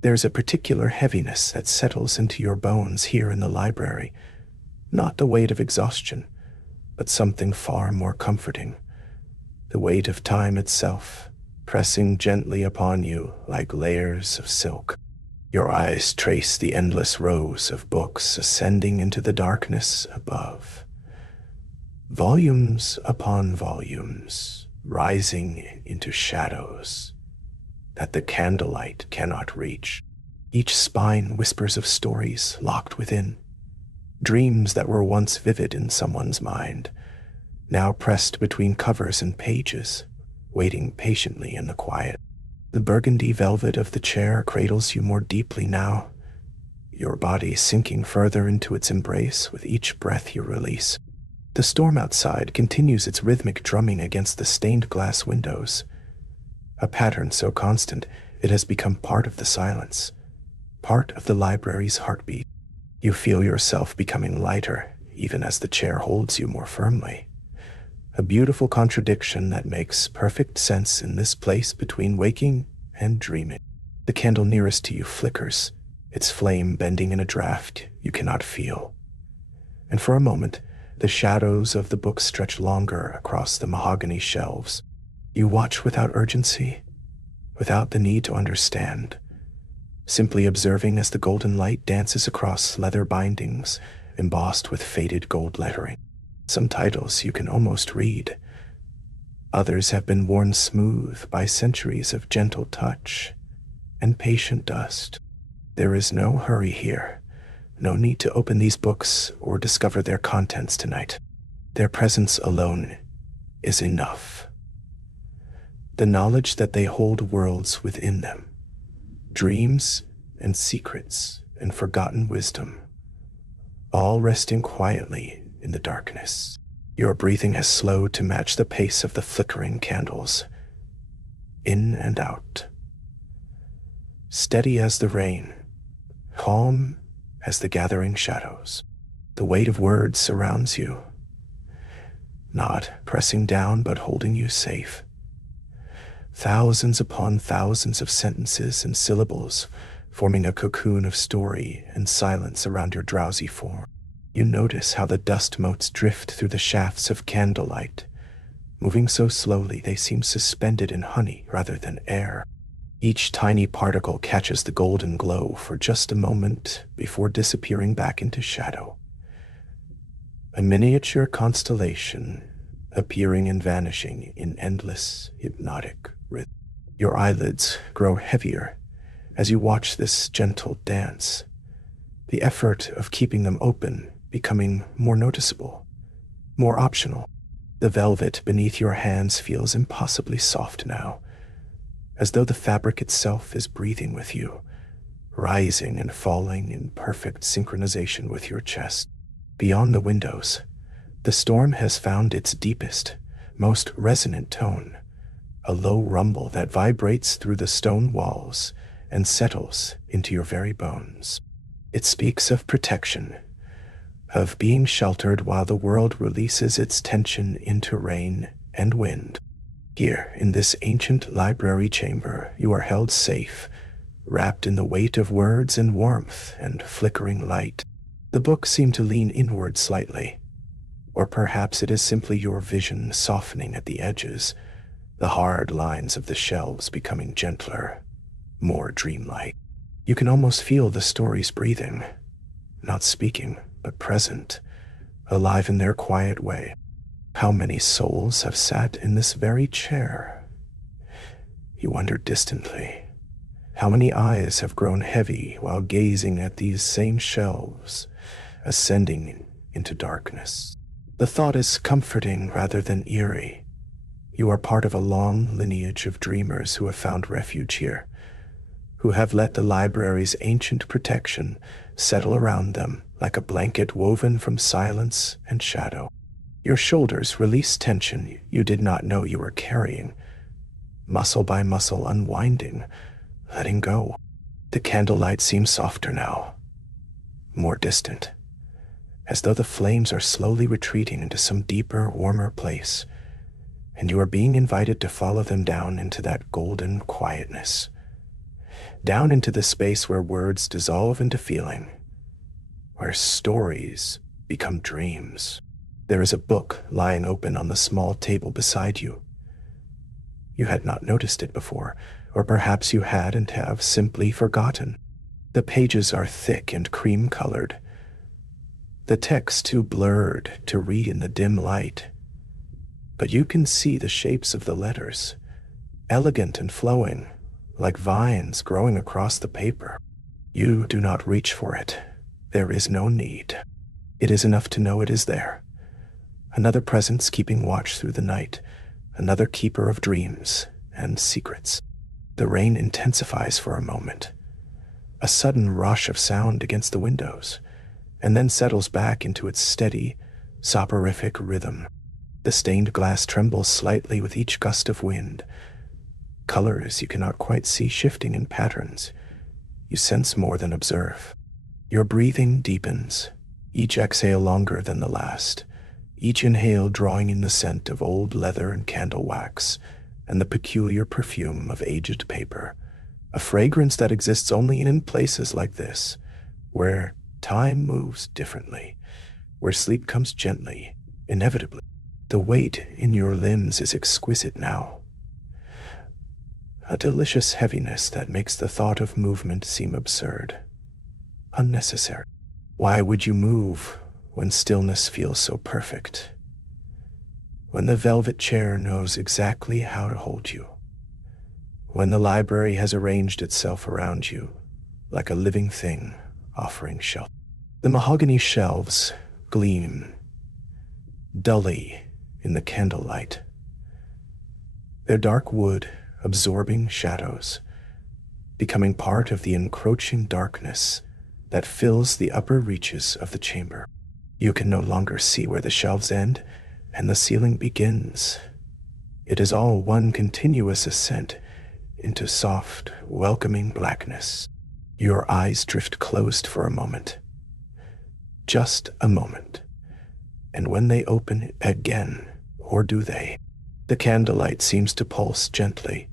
There's a particular heaviness that settles into your bones here in the library, not the weight of exhaustion, but something far more comforting, the weight of time itself, pressing gently upon you like layers of silk. Your eyes trace the endless rows of books ascending into the darkness above. Volumes upon volumes, rising into shadows that the candlelight cannot reach. Each spine whispers of stories locked within, dreams that were once vivid in someone's mind, now pressed between covers and pages, waiting patiently in the quiet. The burgundy velvet of the chair cradles you more deeply now, your body sinking further into its embrace with each breath you release. The storm outside continues its rhythmic drumming against the stained glass windows, a pattern so constant it has become part of the silence, part of the library's heartbeat. You feel yourself becoming lighter even as the chair holds you more firmly, a beautiful contradiction that makes perfect sense in this place between waking and dreaming. The candle nearest to you flickers, its flame bending in a draft you cannot feel. And for a moment, the shadows of the books stretch longer across the mahogany shelves. You watch without urgency, without the need to understand, simply observing as the golden light dances across leather bindings embossed with faded gold lettering. Some titles you can almost read. Others have been worn smooth by centuries of gentle touch and patient dust. There is no hurry here. No need to open these books or discover their contents tonight. Their presence alone is enough. The knowledge that they hold worlds within them, dreams and secrets and forgotten wisdom, all resting quietly in the darkness. Your breathing has slowed to match the pace of the flickering candles, in and out. Steady as the rain, calm as the gathering shadows. The weight of words surrounds you, not pressing down but holding you safe. Thousands upon thousands of sentences and syllables forming a cocoon of story and silence around your drowsy form. You notice how the dust motes drift through the shafts of candlelight, moving so slowly they seem suspended in honey rather than air. Each tiny particle catches the golden glow for just a moment before disappearing back into shadow. A miniature constellation appearing and vanishing in endless, hypnotic rhythm. Your eyelids grow heavier as you watch this gentle dance, the effort of keeping them open becoming more noticeable, more optional. The velvet beneath your hands feels impossibly soft now, as though the fabric itself is breathing with you, rising and falling in perfect synchronization with your chest. Beyond the windows, the storm has found its deepest, most resonant tone, a low rumble that vibrates through the stone walls and settles into your very bones. It speaks of protection, of being sheltered while the world releases its tension into rain and wind. Here, in this ancient library chamber, you are held safe, wrapped in the weight of words and warmth and flickering light. The books seem to lean inward slightly, or perhaps it is simply your vision softening at the edges, the hard lines of the shelves becoming gentler, more dreamlike. You can almost feel the stories breathing, not speaking, but present, alive in their quiet way. How many souls have sat in this very chair? You wonder distantly. How many eyes have grown heavy while gazing at these same shelves, ascending into darkness? The thought is comforting rather than eerie. You are part of a long lineage of dreamers who have found refuge here, who have let the library's ancient protection settle around them like a blanket woven from silence and shadow. Your shoulders release tension you did not know you were carrying, muscle by muscle unwinding, letting go. The candlelight seems softer now, more distant, as though the flames are slowly retreating into some deeper, warmer place, and you are being invited to follow them down into that golden quietness, down into the space where words dissolve into feeling, where stories become dreams. There is a book lying open on the small table beside you. You had not noticed it before, or perhaps you had and have simply forgotten. The pages are thick and cream-colored, the text too blurred to read in the dim light. But you can see the shapes of the letters, elegant and flowing, like vines growing across the paper. You do not reach for it. There is no need. It is enough to know it is there. Another presence keeping watch through the night, another keeper of dreams and secrets. The rain intensifies for a moment, a sudden rush of sound against the windows, and then settles back into its steady, soporific rhythm. The stained glass trembles slightly with each gust of wind. Colors you cannot quite see shifting in patterns. You sense more than observe. Your breathing deepens, each exhale longer than the last, each inhale drawing in the scent of old leather and candle wax, and the peculiar perfume of aged paper, a fragrance that exists only in places like this, where time moves differently, where sleep comes gently, inevitably. The weight in your limbs is exquisite now, a delicious heaviness that makes the thought of movement seem absurd, unnecessary. Why would you move when stillness feels so perfect? When the velvet chair knows exactly how to hold you, when the library has arranged itself around you like a living thing offering shelter. The mahogany shelves gleam dully in the candlelight, their dark wood absorbing shadows, becoming part of the encroaching darkness that fills the upper reaches of the chamber. You can no longer see where the shelves end and the ceiling begins. It is all one continuous ascent into soft, welcoming blackness. Your eyes drift closed for a moment. Just a moment. And when they open again, or do they, the candlelight seems to pulse gently,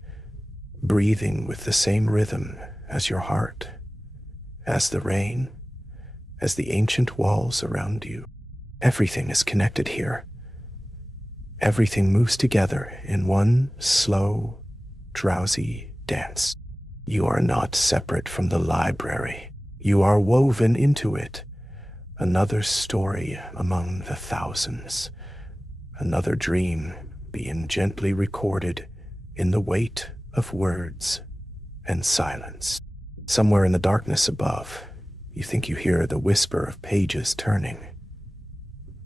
breathing with the same rhythm as your heart, as the rain, as the ancient walls around you. Everything is connected here. Everything moves together in one slow, drowsy dance. You are not separate from the library. You are woven into it. Another story among the thousands. Another dream being gently recorded in the weight of words and silence. Somewhere in the darkness above, you think you hear the whisper of pages turning.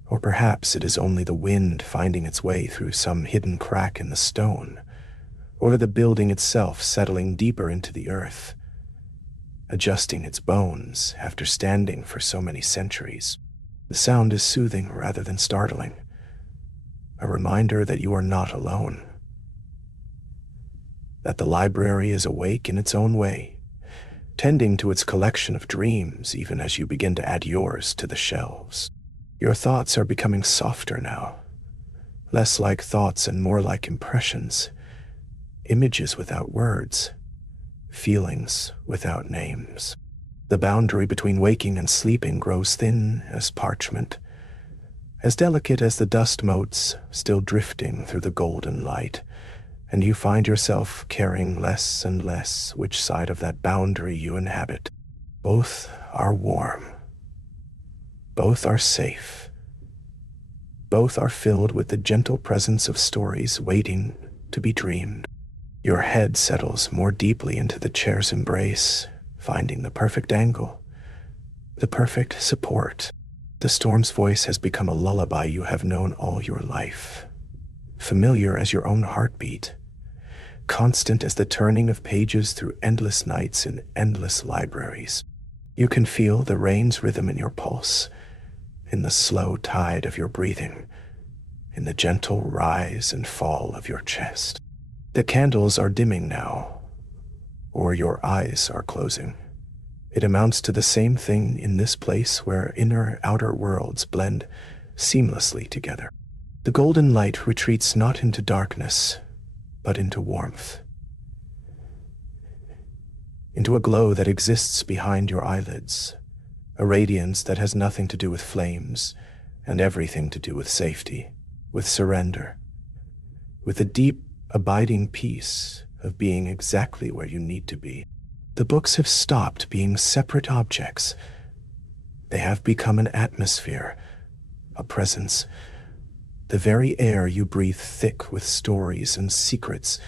Or perhaps it is only the wind finding its way through some hidden crack in the stone, or the building itself settling deeper into the earth, adjusting its bones after standing for so many centuries. The sound is soothing rather than startling, a reminder that you are not alone, that the library is awake in its own way, tending to its collection of dreams even as you begin to add yours to the shelves. Your thoughts are becoming softer now, less like thoughts and more like impressions, images without words, feelings without names. The boundary between waking and sleeping grows thin as parchment, as delicate as the dust motes still drifting through the golden light, and you find yourself caring less and less which side of that boundary you inhabit. Both are warm. Both are safe. Both are filled with the gentle presence of stories waiting to be dreamed. Your head settles more deeply into the chair's embrace, finding the perfect angle, the perfect support. The storm's voice has become a lullaby you have known all your life, familiar as your own heartbeat, constant as the turning of pages through endless nights in endless libraries. You can feel the rain's rhythm in your pulse, in the slow tide of your breathing, in the gentle rise and fall of your chest. The candles are dimming now, or your eyes are closing. It amounts to the same thing in this place where inner-outer worlds blend seamlessly together. The golden light retreats not into darkness, but into warmth, into a glow that exists behind your eyelids, a radiance that has nothing to do with flames and everything to do with safety, with surrender, with a deep, abiding peace of being exactly where you need to be. The books have stopped being separate objects. They have become an atmosphere, a presence, the very air you breathe thick with stories and secrets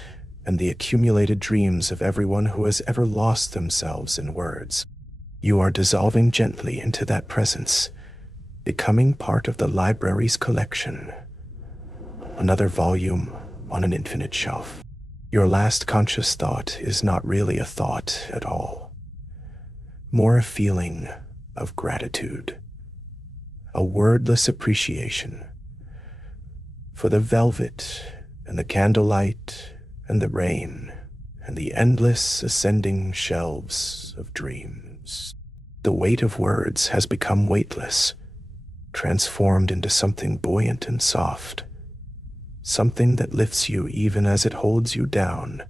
and the accumulated dreams of everyone who has ever lost themselves in words. You are dissolving gently into that presence, becoming part of the library's collection, another volume on an infinite shelf. Your last conscious thought is not really a thought at all, more a feeling of gratitude, a wordless appreciation for the velvet and the candlelight and the rain and the endless ascending shelves of dreams. The weight of words has become weightless, transformed into something buoyant and soft, something that lifts you even as it holds you down.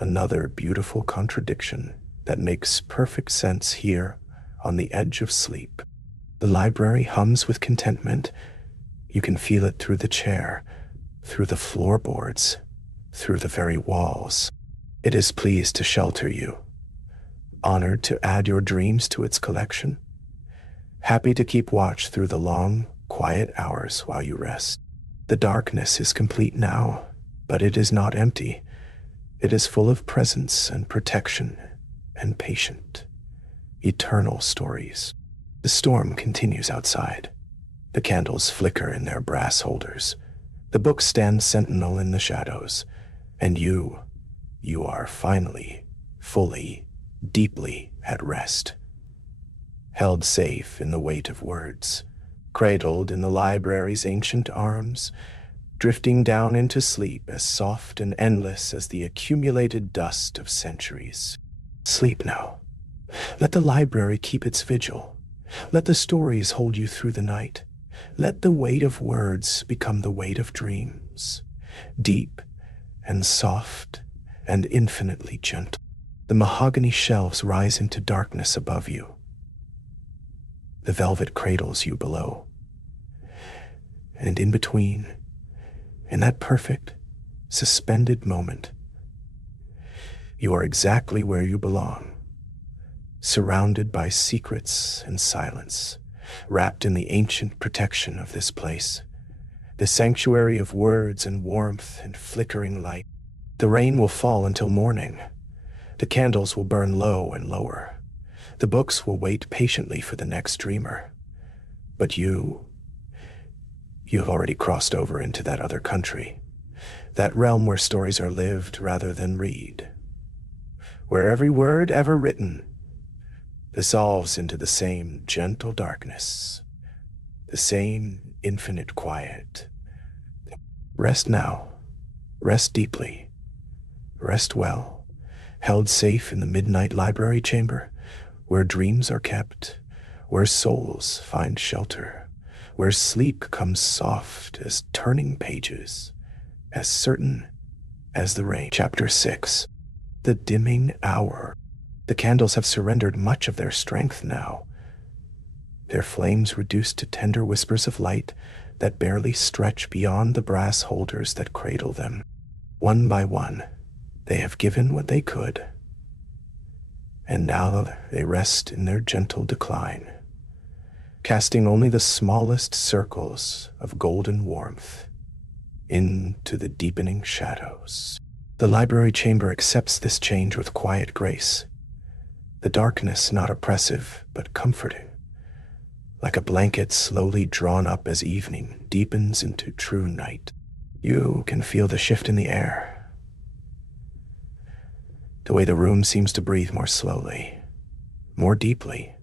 Another beautiful contradiction that makes perfect sense here on the edge of sleep. The library hums with contentment. You can feel it through the chair, through the floorboards, through the very walls. It is pleased to shelter you, honored to add your dreams to its collection, happy to keep watch through the long, quiet hours while you rest. The darkness is complete now, but it is not empty. It is full of presence and protection and patient, eternal stories. The storm continues outside. The candles flicker in their brass holders. The books stand sentinel in the shadows. And you are finally, fully, deeply at rest, held safe in the weight of words, cradled in the library's ancient arms, drifting down into sleep as soft and endless as the accumulated dust of centuries. Sleep now. Let the library keep its vigil. Let the stories hold you through the night. Let the weight of words become the weight of dreams, deep and soft and infinitely gentle. The mahogany shelves rise into darkness above you. The velvet cradles you below. And in between, in that perfect, suspended moment, you are exactly where you belong, surrounded by secrets and silence, wrapped in the ancient protection of this place, the sanctuary of words and warmth and flickering light. The rain will fall until morning. The candles will burn low and lower. The books will wait patiently for the next dreamer. But you have already crossed over into that other country, that realm where stories are lived rather than read, where every word ever written dissolves into the same gentle darkness, the same infinite quiet. Rest now, rest deeply, rest well, held safe in the midnight library chamber, where dreams are kept, where souls find shelter, where sleep comes soft as turning pages, as certain as the rain. Chapter 6. The dimming hour. The candles have surrendered much of their strength now, their flames reduced to tender whispers of light that barely stretch beyond the brass holders that cradle them. One by one, they have given what they could, and now they rest in their gentle decline, casting only the smallest circles of golden warmth into the deepening shadows. The library chamber accepts this change with quiet grace, the darkness not oppressive but comforting, like a blanket slowly drawn up as evening deepens into true night. You can feel the shift in the air, the way the room seems to breathe more slowly, more deeply,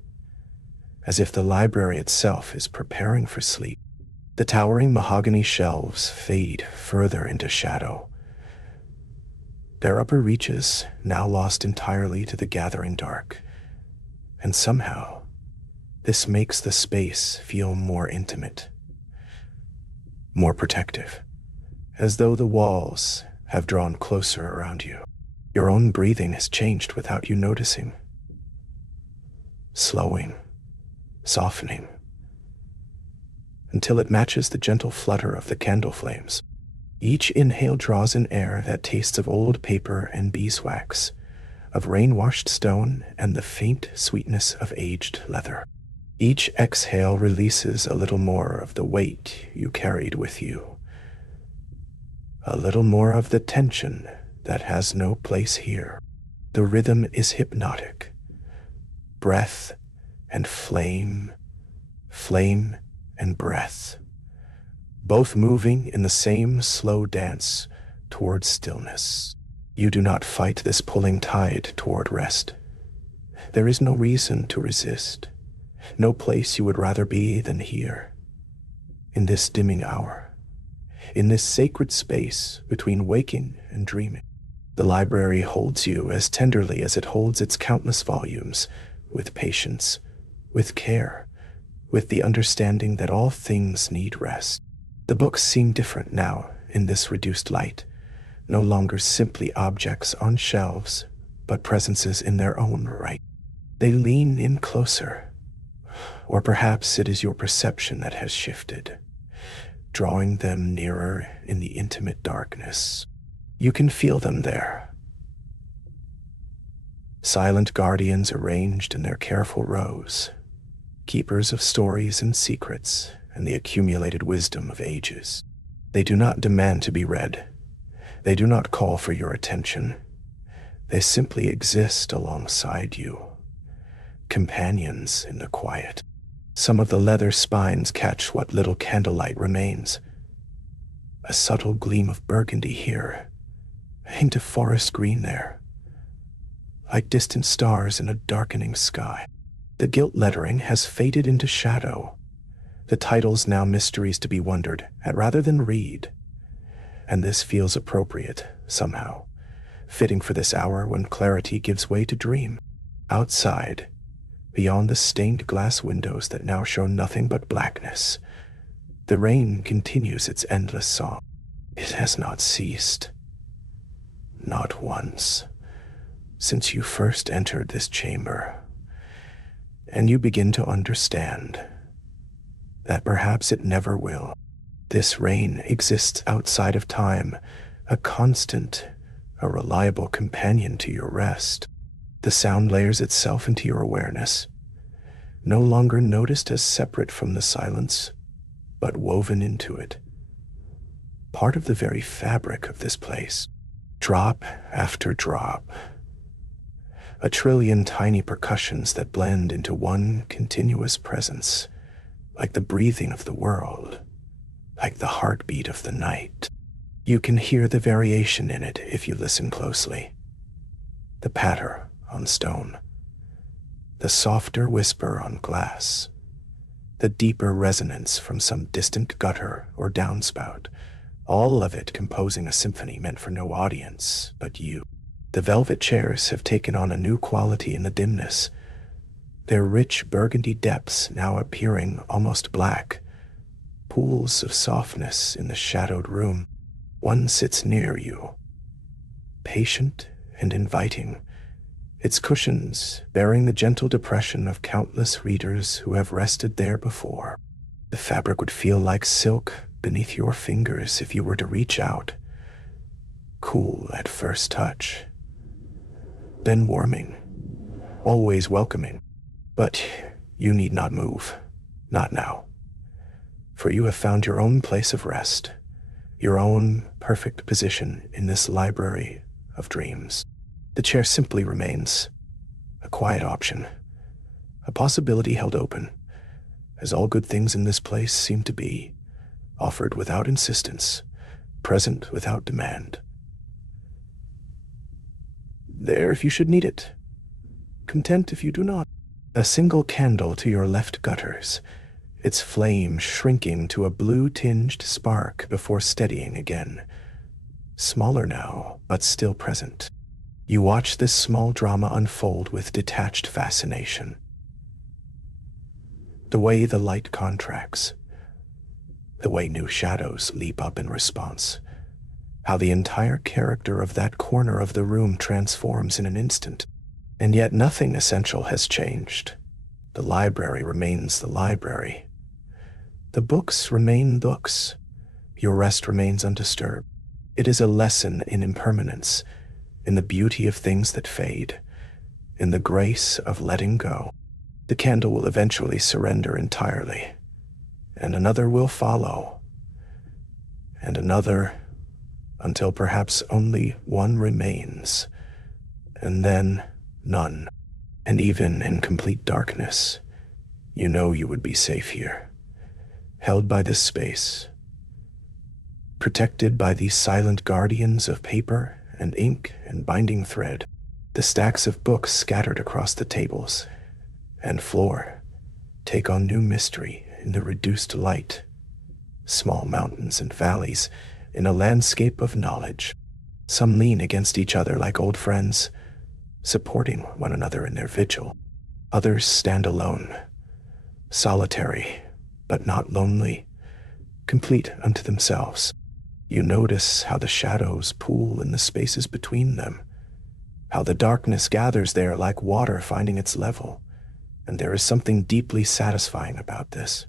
as if the library itself is preparing for sleep. The towering mahogany shelves fade further into shadow, their upper reaches now lost entirely to the gathering dark, and somehow this makes the space feel more intimate, more protective, as though the walls have drawn closer around you. Your own breathing has changed without you noticing, slowing, softening, until it matches the gentle flutter of the candle flames. Each inhale draws in air that tastes of old paper and beeswax, of rain-washed stone and the faint sweetness of aged leather. Each exhale releases a little more of the weight you carried with you, a little more of the tension that has no place here. The rhythm is hypnotic. Breath and flame, flame and breath, both moving in the same slow dance toward stillness. You do not fight this pulling tide toward rest. There is no reason to resist, no place you would rather be than here, in this dimming hour, in this sacred space between waking and dreaming. The library holds you as tenderly as it holds its countless volumes, with patience, with care, with the understanding that all things need rest. The books seem different now in this reduced light, no longer simply objects on shelves, but presences in their own right. They lean in closer, or perhaps it is your perception that has shifted, drawing them nearer in the intimate darkness. You can feel them there. Silent guardians arranged in their careful rows, keepers of stories and secrets and the accumulated wisdom of ages. They do not demand to be read. They do not call for your attention. They simply exist alongside you, companions in the quiet. Some of the leather spines catch what little candlelight remains. A subtle gleam of burgundy here, a hint of forest green there, like distant stars in a darkening sky. The gilt lettering has faded into shadow, the titles now mysteries to be wondered at rather than read. And this feels appropriate, somehow, fitting for this hour when clarity gives way to dream. Outside, beyond the stained glass windows that now show nothing but blackness, the rain continues its endless song. It has not ceased. Not once, since you first entered this chamber. And you begin to understand that perhaps it never will. This rain exists outside of time, a constant, a reliable companion to your rest. The sound layers itself into your awareness, no longer noticed as separate from the silence, but woven into it. Part of the very fabric of this place. Drop after drop. A trillion tiny percussions that blend into one continuous presence, like the breathing of the world, like the heartbeat of the night. You can hear the variation in it if you listen closely. The patter on stone, the softer whisper on glass, the deeper resonance from some distant gutter or downspout, all of it composing a symphony meant for no audience but you. The velvet chairs have taken on a new quality in the dimness, their rich burgundy depths now appearing almost black, pools of softness in the shadowed room. One sits near you, patient and inviting, its cushions bearing the gentle depression of countless readers who have rested there before. The fabric would feel like silk beneath your fingers if you were to reach out, cool at first touch, then warming, always welcoming. But you need not move, not now, for you have found your own place of rest, your own perfect position in this library of dreams. The chair simply remains a quiet option, a possibility held open, as all good things in this place seem to be, offered without insistence, present without demand. There if you should need it, content if you do not. A single candle to your left gutters, its flame shrinking to a blue-tinged spark before steadying again. Smaller now, but still present. You watch this small drama unfold with detached fascination. The way the light contracts, the way new shadows leap up in response, how the entire character of that corner of the room transforms in an instant. And yet nothing essential has changed. The library remains the library. The books remain books. Your rest remains undisturbed. It is a lesson in impermanence, in the beauty of things that fade, in the grace of letting go. The candle will eventually surrender entirely, and another will follow, and another, until perhaps only one remains, and then none. And even in complete darkness, you know you would be safe here, held by this space, protected by these silent guardians of paper and ink and binding thread. The stacks of books scattered across the tables and floor take on new mystery in the reduced light, small mountains and valleys in a landscape of knowledge. Some lean against each other like old friends, supporting one another in their vigil. Others stand alone, solitary, but not lonely, complete unto themselves. You notice how the shadows pool in the spaces between them, how the darkness gathers there like water finding its level, and there is something deeply satisfying about this,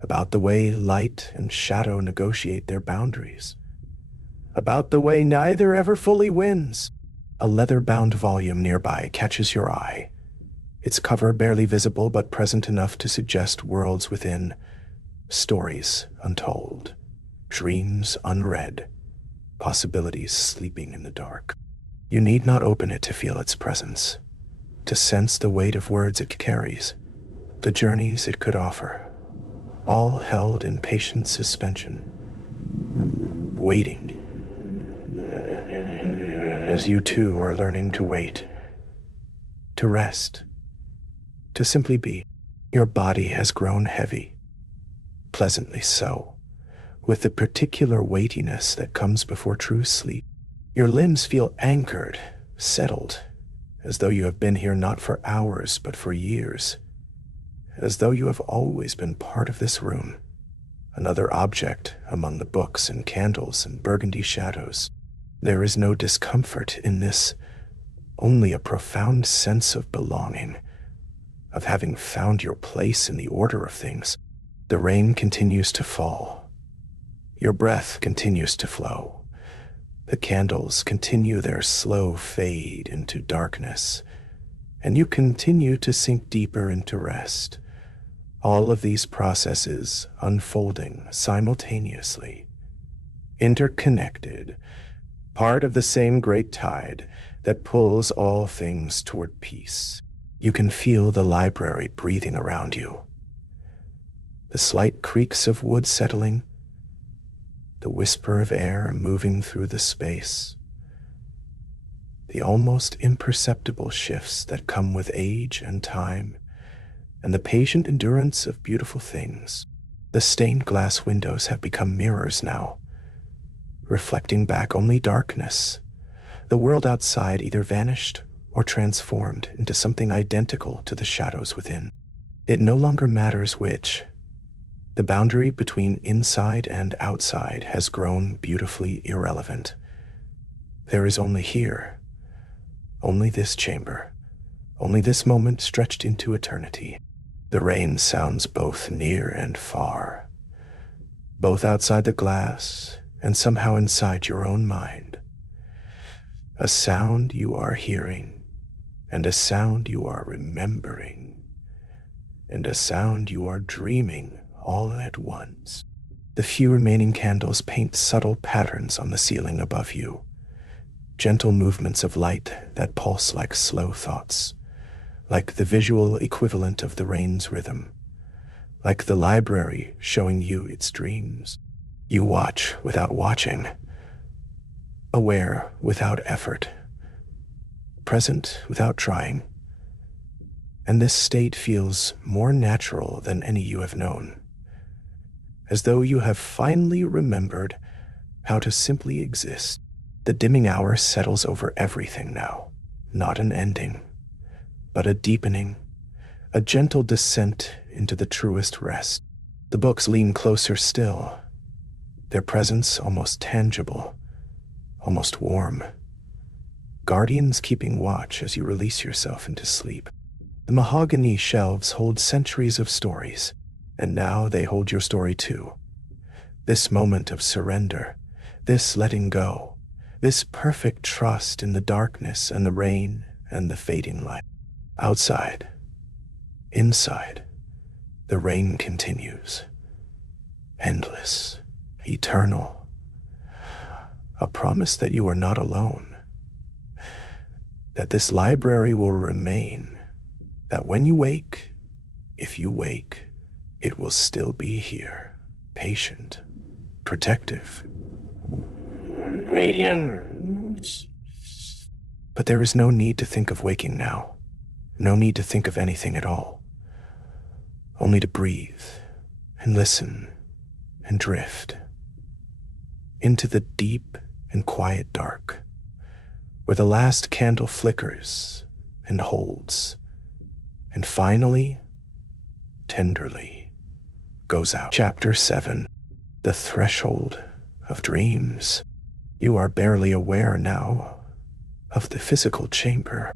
about the way light and shadow negotiate their boundaries, about the way neither ever fully wins. A leather-bound volume nearby catches your eye, its cover barely visible but present enough to suggest worlds within, stories untold, dreams unread, possibilities sleeping in the dark. You need not open it to feel its presence, to sense the weight of words it carries, the journeys it could offer, all held in patient suspension, waiting. As you too are learning to wait, to rest, to simply be. Your body has grown heavy, pleasantly so, with the particular weightiness that comes before true sleep. Your limbs feel anchored, settled, as though you have been here not for hours but for years, as though you have always been part of this room, another object among the books and candles and burgundy shadows. There is no discomfort in this, only a profound sense of belonging, of having found your place in the order of things. The rain continues to fall. Your breath continues to flow. The candles continue their slow fade into darkness, and you continue to sink deeper into rest. All of these processes unfolding simultaneously, interconnected, part of the same great tide that pulls all things toward peace. You can feel the library breathing around you, the slight creaks of wood settling, the whisper of air moving through the space, the almost imperceptible shifts that come with age and time, and the patient endurance of beautiful things. The stained glass windows have become mirrors now, reflecting back only darkness. The world outside either vanished or transformed into something identical to the shadows within. It no longer matters which. The boundary between inside and outside has grown beautifully irrelevant. There is only here, only this chamber, only this moment stretched into eternity. The rain sounds both near and far, both outside the glass and somehow inside your own mind. A sound you are hearing, and a sound you are remembering, and a sound you are dreaming all at once. The few remaining candles paint subtle patterns on the ceiling above you, gentle movements of light that pulse like slow thoughts, like the visual equivalent of the rain's rhythm, like the library showing you its dreams. You watch without watching, aware without effort, present without trying, and this state feels more natural than any you have known, as though you have finally remembered how to simply exist. The dimming hour settles over everything now, not an ending, but a deepening, a gentle descent into the truest rest. The books lean closer still, their presence almost tangible, almost warm. Guardians keeping watch as you release yourself into sleep. The mahogany shelves hold centuries of stories, and now they hold your story too. This moment of surrender, this letting go, this perfect trust in the darkness and the rain and the fading light. Outside, inside, the rain continues. Endless, eternal. A promise that you are not alone. That this library will remain. That when you wake, if you wake, it will still be here, patient, protective. Radiant. But there is no need to think of waking now. No need to think of anything at all. Only to breathe and listen and drift into the deep and quiet dark, where the last candle flickers and holds, and finally, tenderly, goes out. Chapter 7. The Threshold of Dreams. You are barely aware now of the physical chamber.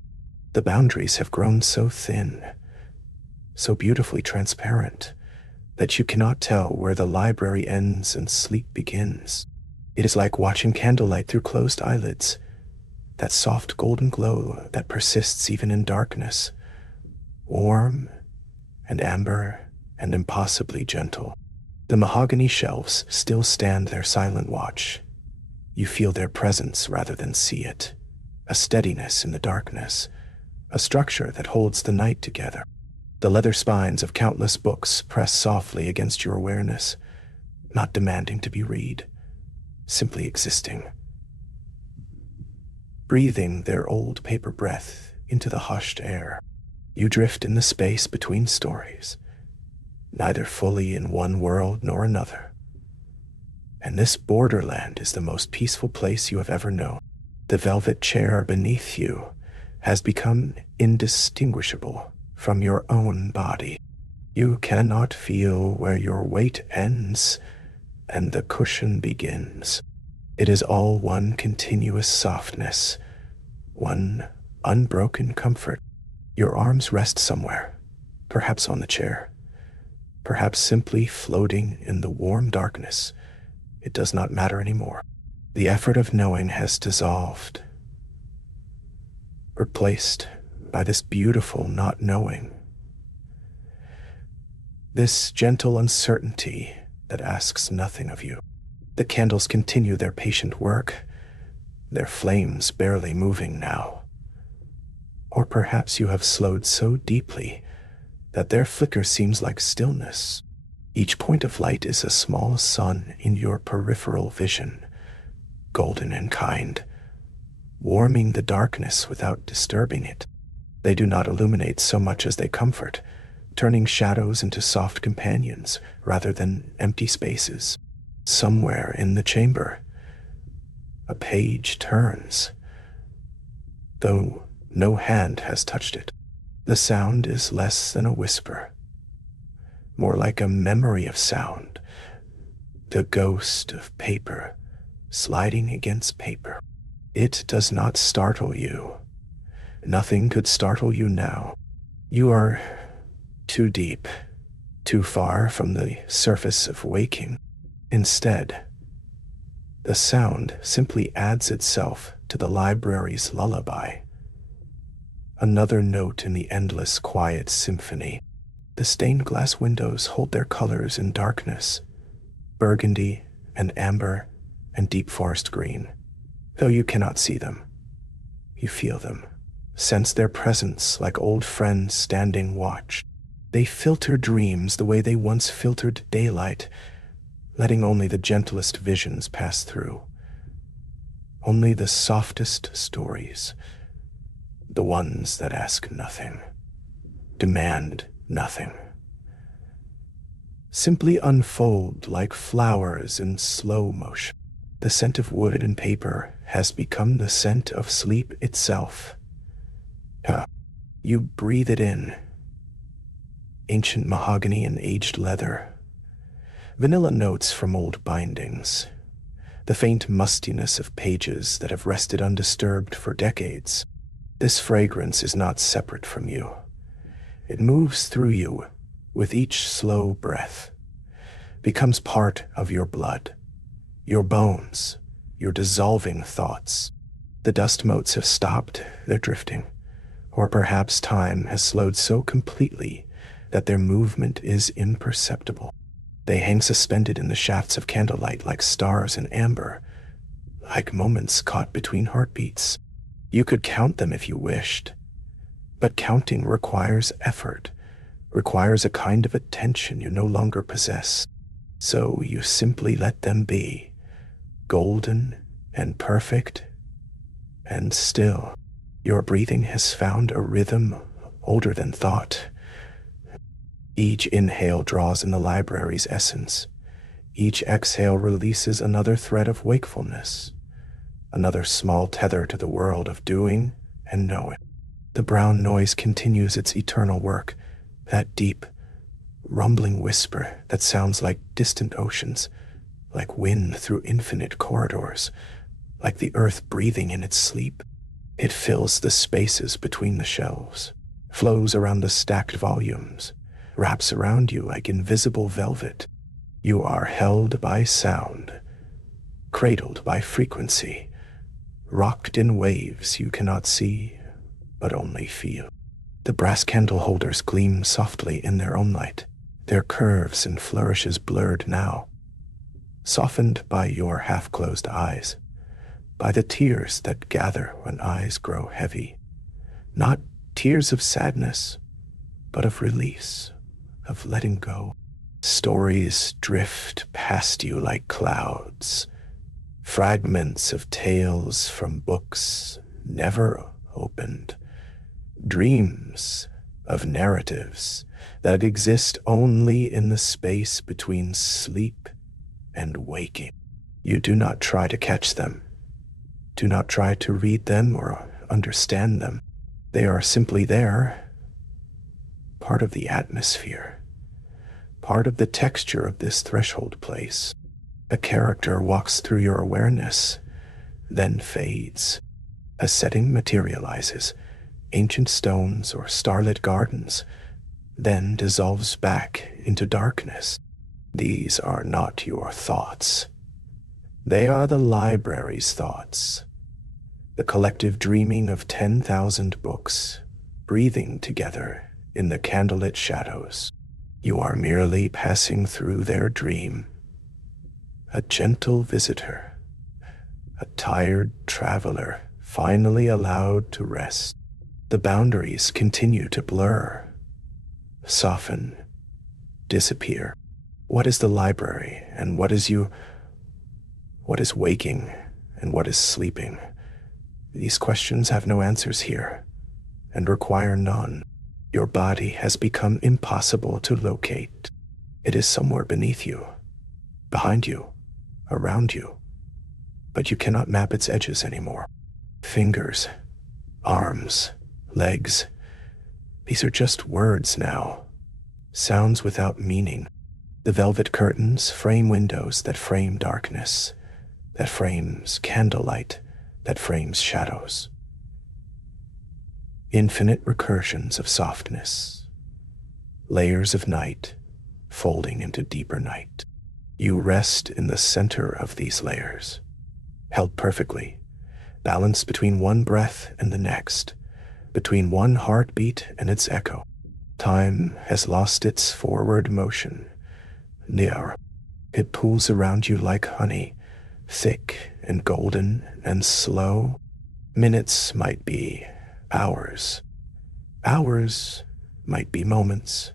The boundaries have grown so thin, so beautifully transparent, that you cannot tell where the library ends and sleep begins. It is like watching candlelight through closed eyelids, that soft golden glow that persists even in darkness, warm and amber and impossibly gentle. The mahogany shelves still stand their silent watch. You feel their presence rather than see it, a steadiness in the darkness, a structure that holds the night together. The leather spines of countless books press softly against your awareness, not demanding to be read, simply existing, breathing their old paper breath into the hushed air. You drift in the space between stories, neither fully in one world nor another. And this borderland is the most peaceful place you have ever known. The velvet chair beneath you has become indistinguishable from your own body. You cannot feel where your weight ends and the cushion begins. It is all one continuous softness, one unbroken comfort. Your arms rest somewhere, perhaps on the chair, perhaps simply floating in the warm darkness. It does not matter anymore. The effort of knowing has dissolved, replaced by this beautiful not knowing. This gentle uncertainty that asks nothing of you. The candles continue their patient work, their flames barely moving now. Or perhaps you have slowed so deeply that their flicker seems like stillness. Each point of light is a small sun in your peripheral vision, golden and kind, warming the darkness without disturbing it. They do not illuminate so much as they comfort, turning shadows into soft companions rather than empty spaces. Somewhere in the chamber, a page turns, though no hand has touched it. The sound is less than a whisper, more like a memory of sound, the ghost of paper sliding against paper. It does not startle you. Nothing could startle you now. You are too deep, too far from the surface of waking. Instead, the sound simply adds itself to the library's lullaby. Another note in the endless quiet symphony. The stained glass windows hold their colors in darkness, burgundy and amber and deep forest green. Though you cannot see them, you feel them, sense their presence like old friends standing watch. They filter dreams the way they once filtered daylight, letting only the gentlest visions pass through. Only the softest stories, the ones that ask nothing, demand nothing, simply unfold like flowers in slow motion. The scent of wood and paper has become the scent of sleep itself. You breathe it in. Ancient mahogany and aged leather, vanilla notes from old bindings, the faint mustiness of pages that have rested undisturbed for decades. This fragrance is not separate from you. It moves through you with each slow breath, becomes part of your blood, your bones, your dissolving thoughts. The dust motes have stopped their drifting, or perhaps time has slowed so completely that their movement is imperceptible. They hang suspended in the shafts of candlelight like stars in amber, like moments caught between heartbeats. You could count them if you wished, but counting requires effort, requires a kind of attention you no longer possess. So you simply let them be, golden and perfect and still. Your breathing has found a rhythm older than thought. Each inhale draws in the library's essence. Each exhale releases another thread of wakefulness, another small tether to the world of doing and knowing. The brown noise continues its eternal work, that deep, rumbling whisper that sounds like distant oceans, like wind through infinite corridors, like the earth breathing in its sleep. It fills the spaces between the shelves, flows around the stacked volumes, wraps around you like invisible velvet. You are held by sound, cradled by frequency, rocked in waves you cannot see, but only feel. The brass candle holders gleam softly in their own light, their curves and flourishes blurred now, softened by your half-closed eyes, by the tears that gather when eyes grow heavy. Not tears of sadness, but of release, of letting go. Stories drift past you like clouds, fragments of tales from books never opened, dreams of narratives that exist only in the space between sleep and waking. You do not try to catch them. Do not try to read them or understand them. They are simply there, part of the atmosphere, part of the texture of this threshold place. A character walks through your awareness, then fades. A setting materializes, ancient stones or starlit gardens, then dissolves back into darkness. These are not your thoughts. They are the library's thoughts, the collective dreaming of 10,000 books, breathing together in the candlelit shadows. You are merely passing through their dream, a gentle visitor, a tired traveler finally allowed to rest. The boundaries continue to blur, soften, disappear. What is the library and what is you? What is waking and what is sleeping? These questions have no answers here and require none. Your body has become impossible to locate. It is somewhere beneath you, behind you, around you, but you cannot map its edges anymore. Fingers, arms, legs, these are just words now, sounds without meaning. The velvet curtains frame windows that frame darkness, that frames candlelight, that frames shadows. Infinite recursions of softness, layers of night folding into deeper night. You rest in the center of these layers, held perfectly, balanced between one breath and the next, between one heartbeat and its echo. Time has lost its forward motion. Near, it pools around you like honey, thick and golden and slow. Minutes might be hours. Hours might be moments.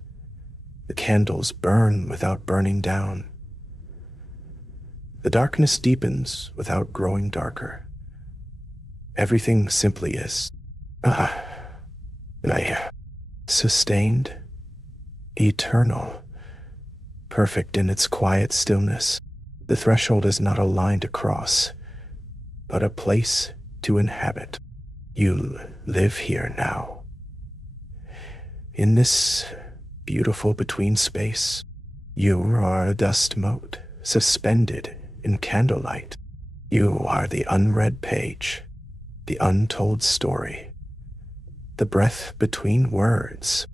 The candles burn without burning down. The darkness deepens without growing darker. Everything simply is. Sustained, eternal, perfect in its quiet stillness. The threshold is not a line to cross, but a place to inhabit. You live here now. In this beautiful between space, you are a dust mote suspended in candlelight. You are the unread page, the untold story, the breath between words.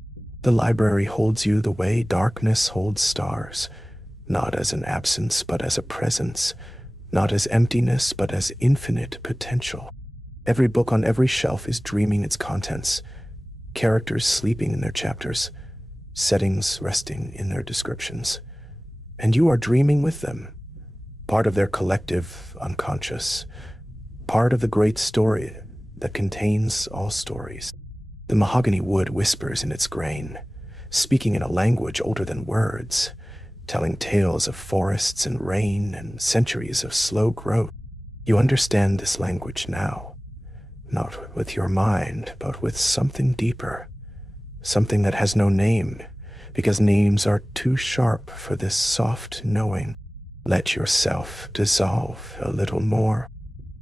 The library holds you the way darkness holds stars, not as an absence but as a presence, not as emptiness but as infinite potential. Every book on every shelf is dreaming its contents, characters sleeping in their chapters, settings resting in their descriptions. And you are dreaming with them, part of their collective unconscious, part of the great story that contains all stories. The mahogany wood whispers in its grain, speaking in a language older than words, telling tales of forests and rain and centuries of slow growth. You understand this language now, not with your mind, but with something deeper, something that has no name, because names are too sharp for this soft knowing. Let yourself dissolve a little more.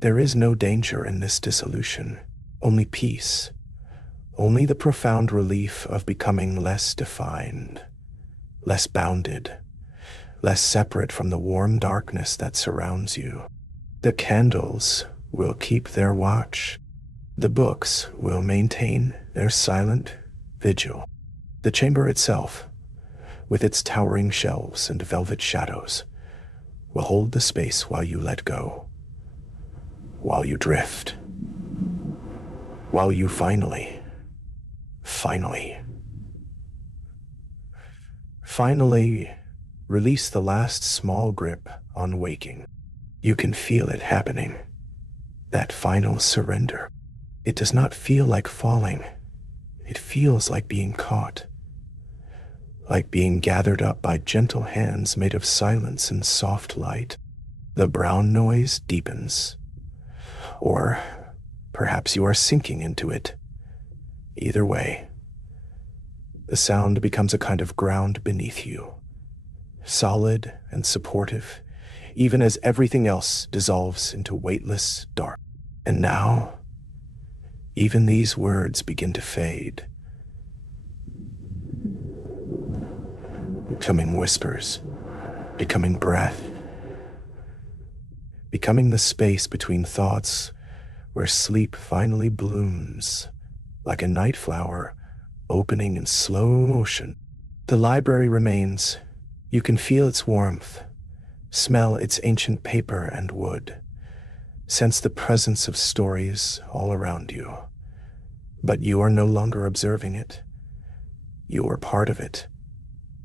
There is no danger in this dissolution, only peace, only the profound relief of becoming less defined, less bounded, less separate from the warm darkness that surrounds you. The candles will keep their watch. The books will maintain their silent vigil. The chamber itself, with its towering shelves and velvet shadows, will hold the space while you let go, while you drift, while you finally release the last small grip on waking. You can feel it happening, that final surrender. It does not feel like falling. It feels like being caught, like being gathered up by gentle hands made of silence and soft light. The brown noise deepens, or perhaps you are sinking into it. Either way, the sound becomes a kind of ground beneath you, solid and supportive, even as everything else dissolves into weightless dark. And now, even these words begin to fade, becoming whispers, becoming breath, becoming the space between thoughts where sleep finally blooms, like a night flower opening in slow motion. The library remains. You can feel its warmth, smell its ancient paper and wood, sense the presence of stories all around you. But you are no longer observing it. You are part of it,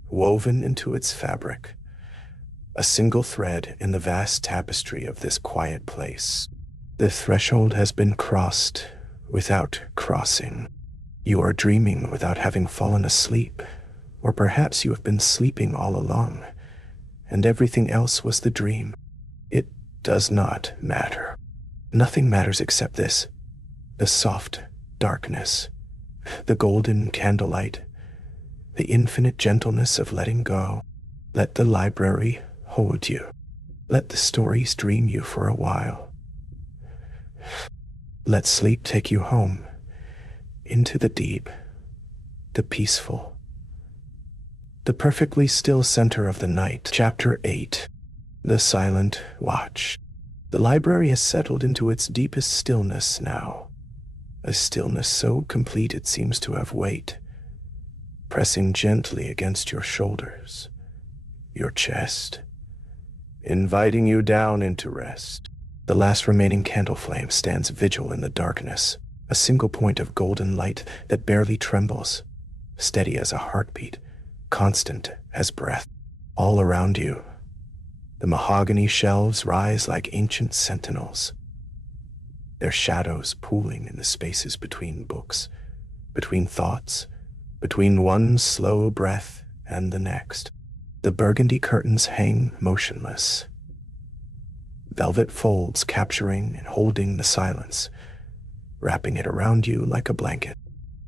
woven into its fabric, a single thread in the vast tapestry of this quiet place. The threshold has been crossed without crossing. You are dreaming without having fallen asleep, or perhaps you have been sleeping all along, and everything else was the dream. It does not matter. Nothing matters except this, the soft darkness, the golden candlelight, the infinite gentleness of letting go. Let the library hold you. Let the stories dream you for a while. Let sleep take you home, into the deep, the peaceful, the perfectly still center of the night. Chapter 8. The Silent Watch. The library has settled into its deepest stillness now, a stillness so complete it seems to have weight, pressing gently against your shoulders, your chest, inviting you down into rest. The last remaining candle flame stands vigil in the darkness, a single point of golden light that barely trembles, steady as a heartbeat, constant as breath. All around you, the mahogany shelves rise like ancient sentinels, their shadows pooling in the spaces between books, between thoughts, between one slow breath and the next. The burgundy curtains hang motionless, velvet folds capturing and holding the silence, wrapping it around you like a blanket.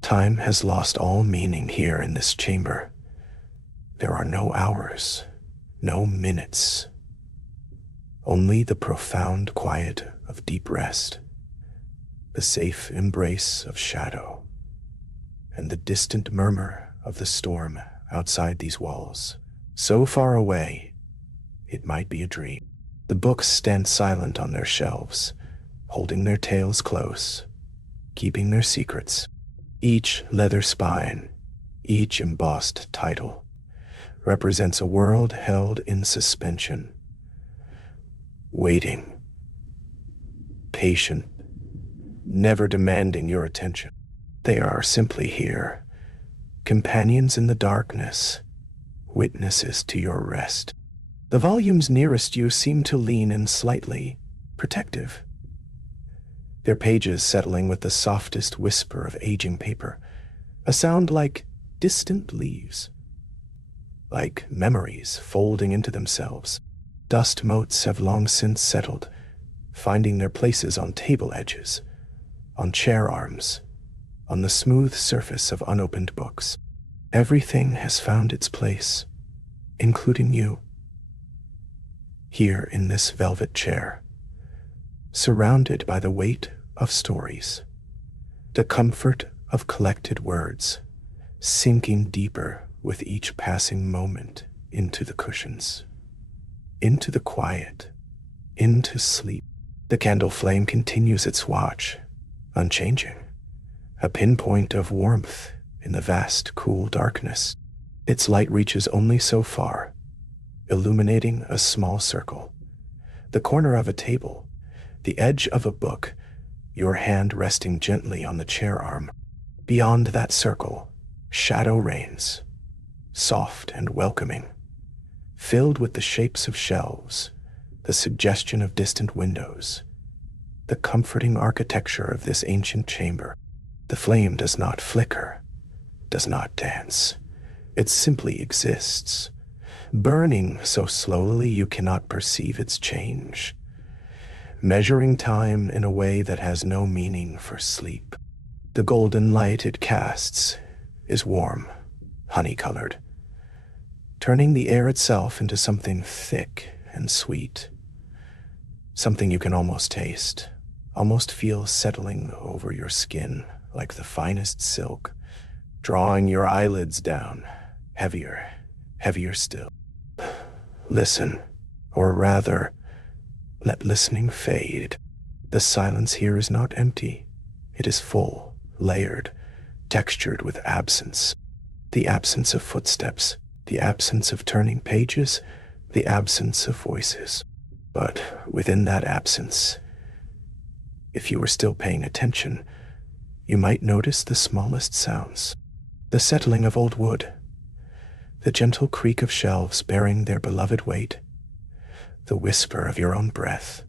Time has lost all meaning here in this chamber. There are no hours, no minutes, only the profound quiet of deep rest, the safe embrace of shadow, and the distant murmur of the storm outside these walls. So far away, it might be a dream. The books stand silent on their shelves, holding their tails close, keeping their secrets. Each leather spine, each embossed title, represents a world held in suspension, waiting, patient, never demanding your attention. They are simply here, companions in the darkness, witnesses to your rest. The volumes nearest you seem to lean in slightly, protective, their pages settling with the softest whisper of aging paper, a sound like distant leaves, like memories folding into themselves. Dust motes have long since settled, finding their places on table edges, on chair arms, on the smooth surface of unopened books. Everything has found its place, including you. Here in this velvet chair, surrounded by the weight of stories, the comfort of collected words, sinking deeper with each passing moment into the cushions, into the quiet, into sleep. The candle flame continues its watch, unchanging, a pinpoint of warmth in the vast, cool darkness. Its light reaches only so far, illuminating a small circle, the corner of a table, the edge of a book, your hand resting gently on the chair arm. Beyond that circle, shadow reigns, soft and welcoming, filled with the shapes of shelves, the suggestion of distant windows, the comforting architecture of this ancient chamber. The flame does not flicker, does not dance. It simply exists, burning so slowly you cannot perceive its change, measuring time in a way that has no meaning for sleep. The golden light it casts is warm, honey-colored, turning the air itself into something thick and sweet, something you can almost taste, almost feel settling over your skin like the finest silk, drawing your eyelids down, heavier, heavier still. Listen, or rather, let listening fade. The silence here is not empty. It is full, layered, textured with absence. The absence of footsteps, the absence of turning pages, the absence of voices. But within that absence, if you were still paying attention, you might notice the smallest sounds. The settling of old wood, the gentle creak of shelves bearing their beloved weight, the whisper of your own breath,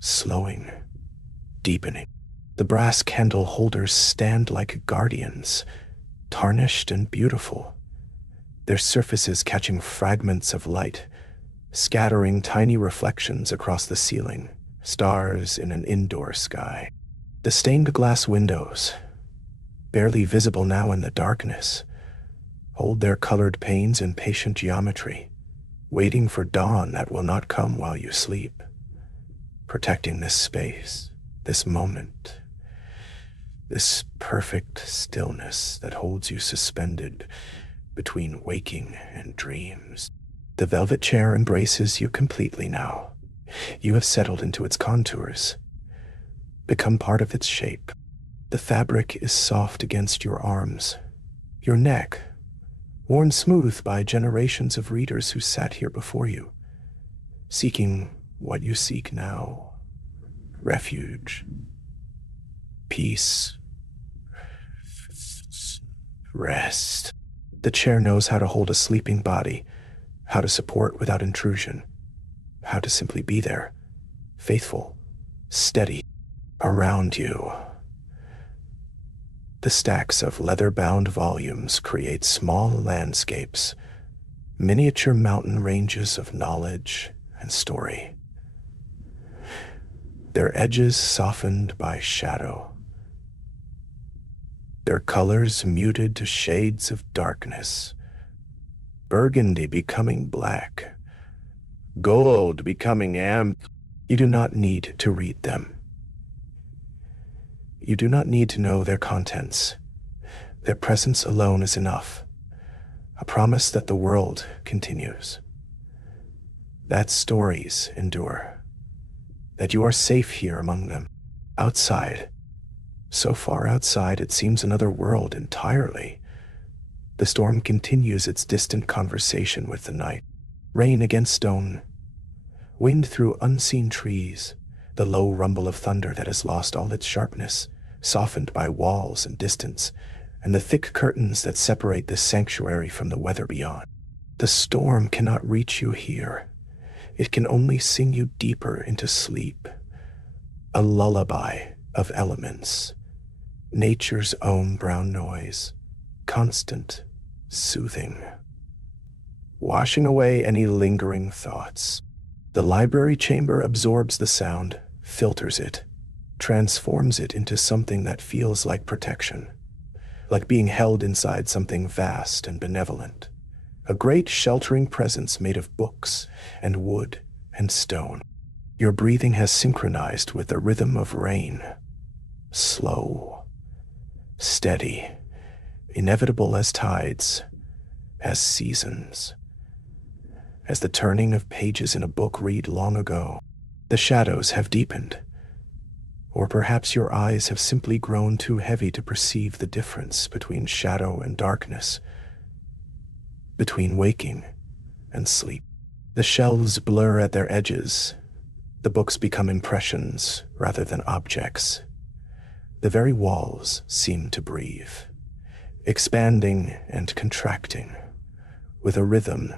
slowing, deepening. The brass candle holders stand like guardians, tarnished and beautiful, their surfaces catching fragments of light, scattering tiny reflections across the ceiling, stars in an indoor sky. The stained glass windows, barely visible now in the darkness, hold their colored panes in patient geometry, waiting for dawn that will not come while you sleep, protecting this space, this moment, this perfect stillness that holds you suspended between waking and dreams. The velvet chair embraces you completely now. You have settled into its contours, become part of its shape. The fabric is soft against your arms, your neck, worn smooth by generations of readers who sat here before you, seeking what you seek now, refuge, peace, rest. The chair knows how to hold a sleeping body, how to support without intrusion, how to simply be there, faithful, steady. Around you, the stacks of leather-bound volumes create small landscapes, miniature mountain ranges of knowledge and story. Their edges softened by shadow, their colors muted to shades of darkness, burgundy becoming black, gold becoming amber. You do not need to read them. You do not need to know their contents. Their presence alone is enough, a promise that the world continues, that stories endure, that you are safe here among them. Outside, so far outside it seems another world entirely. The storm continues its distant conversation with the night. Rain against stone, wind through unseen trees, the low rumble of thunder that has lost all its sharpness, softened by walls and distance, and the thick curtains that separate this sanctuary from the weather beyond. The storm cannot reach you here. It can only sing you deeper into sleep, a lullaby of elements, nature's own brown noise, constant, soothing, washing away any lingering thoughts. The library chamber absorbs the sound, filters it, transforms it into something that feels like protection, like being held inside something vast and benevolent, a great sheltering presence made of books and wood and stone. Your breathing has synchronized with the rhythm of rain, slow, steady, inevitable as tides, as seasons, as the turning of pages in a book read long ago. The shadows have deepened, or perhaps your eyes have simply grown too heavy to perceive the difference between shadow and darkness, between waking and sleep. The shelves blur at their edges. The books become impressions rather than objects. The very walls seem to breathe, expanding and contracting with a rhythm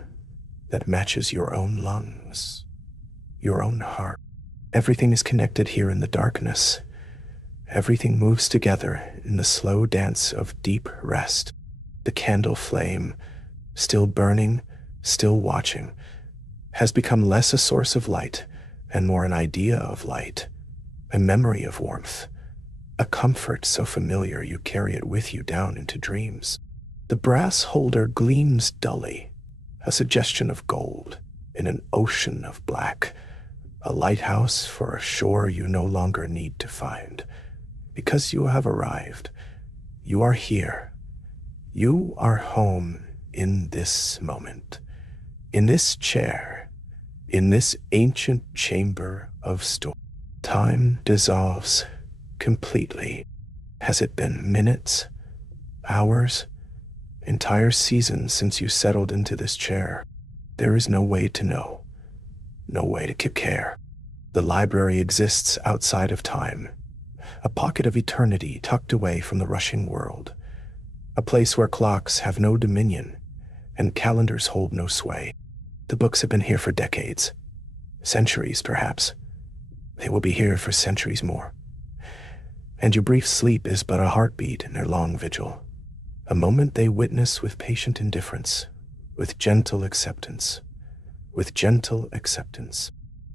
that matches your own lungs, your own heart. Everything is connected here in the darkness. Everything moves together in the slow dance of deep rest. The candle flame, still burning, still watching, has become less a source of light and more an idea of light, a memory of warmth, a comfort so familiar you carry it with you down into dreams. The brass holder gleams dully, a suggestion of gold in an ocean of black, a lighthouse for a shore you no longer need to find. Because you have arrived, you are here. You are home in this moment, in this chair, in this ancient chamber of storm. Time dissolves completely. Has it been minutes, hours, entire seasons since you settled into this chair? There is no way to know, no way to keep care. The library exists outside of time, a pocket of eternity tucked away from the rushing world, a place where clocks have no dominion and calendars hold no sway. The books have been here for decades, centuries perhaps. They will be here for centuries more. And your brief sleep is but a heartbeat in their long vigil, a moment they witness with patient indifference, with gentle acceptance, with gentle acceptance.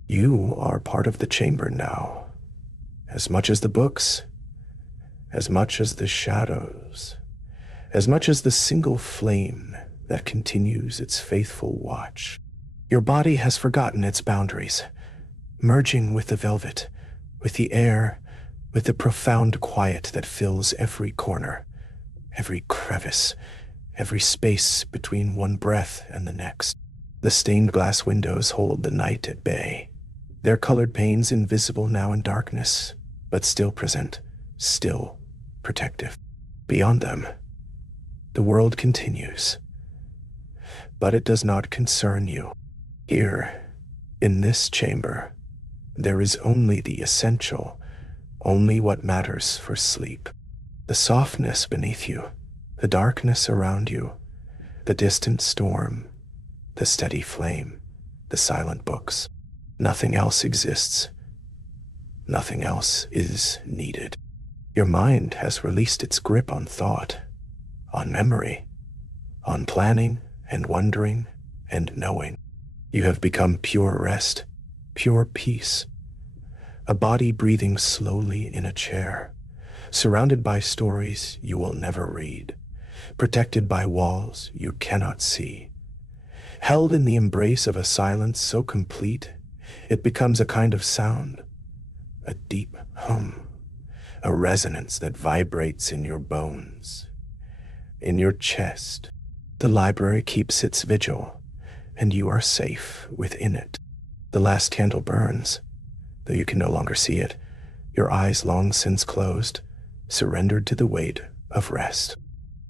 You are part of the chamber now, as much as the books, as much as the shadows, as much as the single flame that continues its faithful watch. Your body has forgotten its boundaries, merging with the velvet, with the air, with the profound quiet that fills every corner, every crevice, every space between one breath and the next. The stained glass windows hold the night at bay, their colored panes invisible now in darkness, but still present, still protective. Beyond them, the world continues, but it does not concern you. Here, in this chamber, There is only the essential, only what matters for sleep. The softness beneath you, the darkness around you, the distant storm, the steady flame, the silent books. Nothing else exists. Nothing else is needed. Your mind has released its grip on thought, on memory, on planning and wondering and knowing. You have become pure rest, pure peace. A body breathing slowly in a chair, surrounded by stories you will never read, protected by walls you cannot see, held in the embrace of a silence so complete it becomes a kind of sound, a deep hum, a resonance that vibrates in your bones, in your chest. The library keeps its vigil, and you are safe within it. The last candle burns, though you can no longer see it, your eyes long since closed, surrendered to the weight of rest.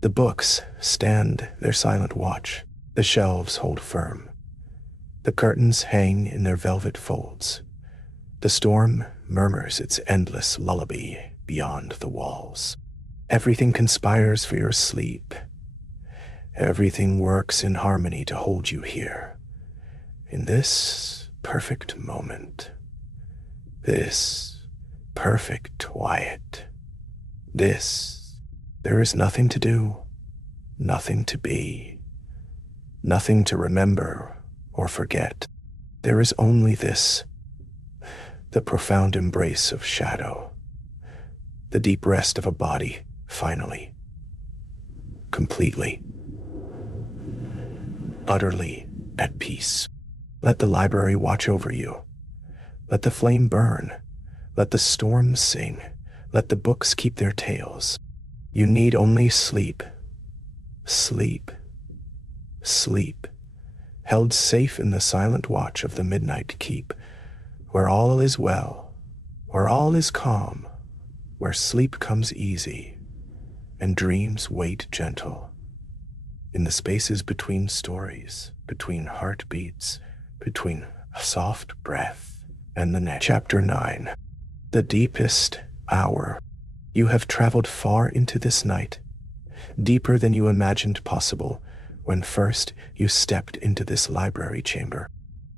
The books stand their silent watch, the shelves hold firm. The curtains hang in their velvet folds. The storm murmurs its endless lullaby beyond the walls. Everything conspires for your sleep. Everything works in harmony to hold you here, in this perfect moment, this perfect quiet, there is nothing to do, nothing to be, nothing to remember or forget. There is only this, the profound embrace of shadow, the deep rest of a body, finally, completely, utterly at peace. Let the library watch over you. Let the flame burn. Let the storm sing. Let the books keep their tales. You need only sleep. Sleep. Sleep. Held safe in the silent watch of the midnight keep, where all is well, where all is calm, where sleep comes easy, and dreams wait gentle. In the spaces between stories, between heartbeats, between a soft breath and the next. Chapter 9. The deepest hour. You have traveled far into this night, deeper than you imagined possible when first you stepped into this library chamber.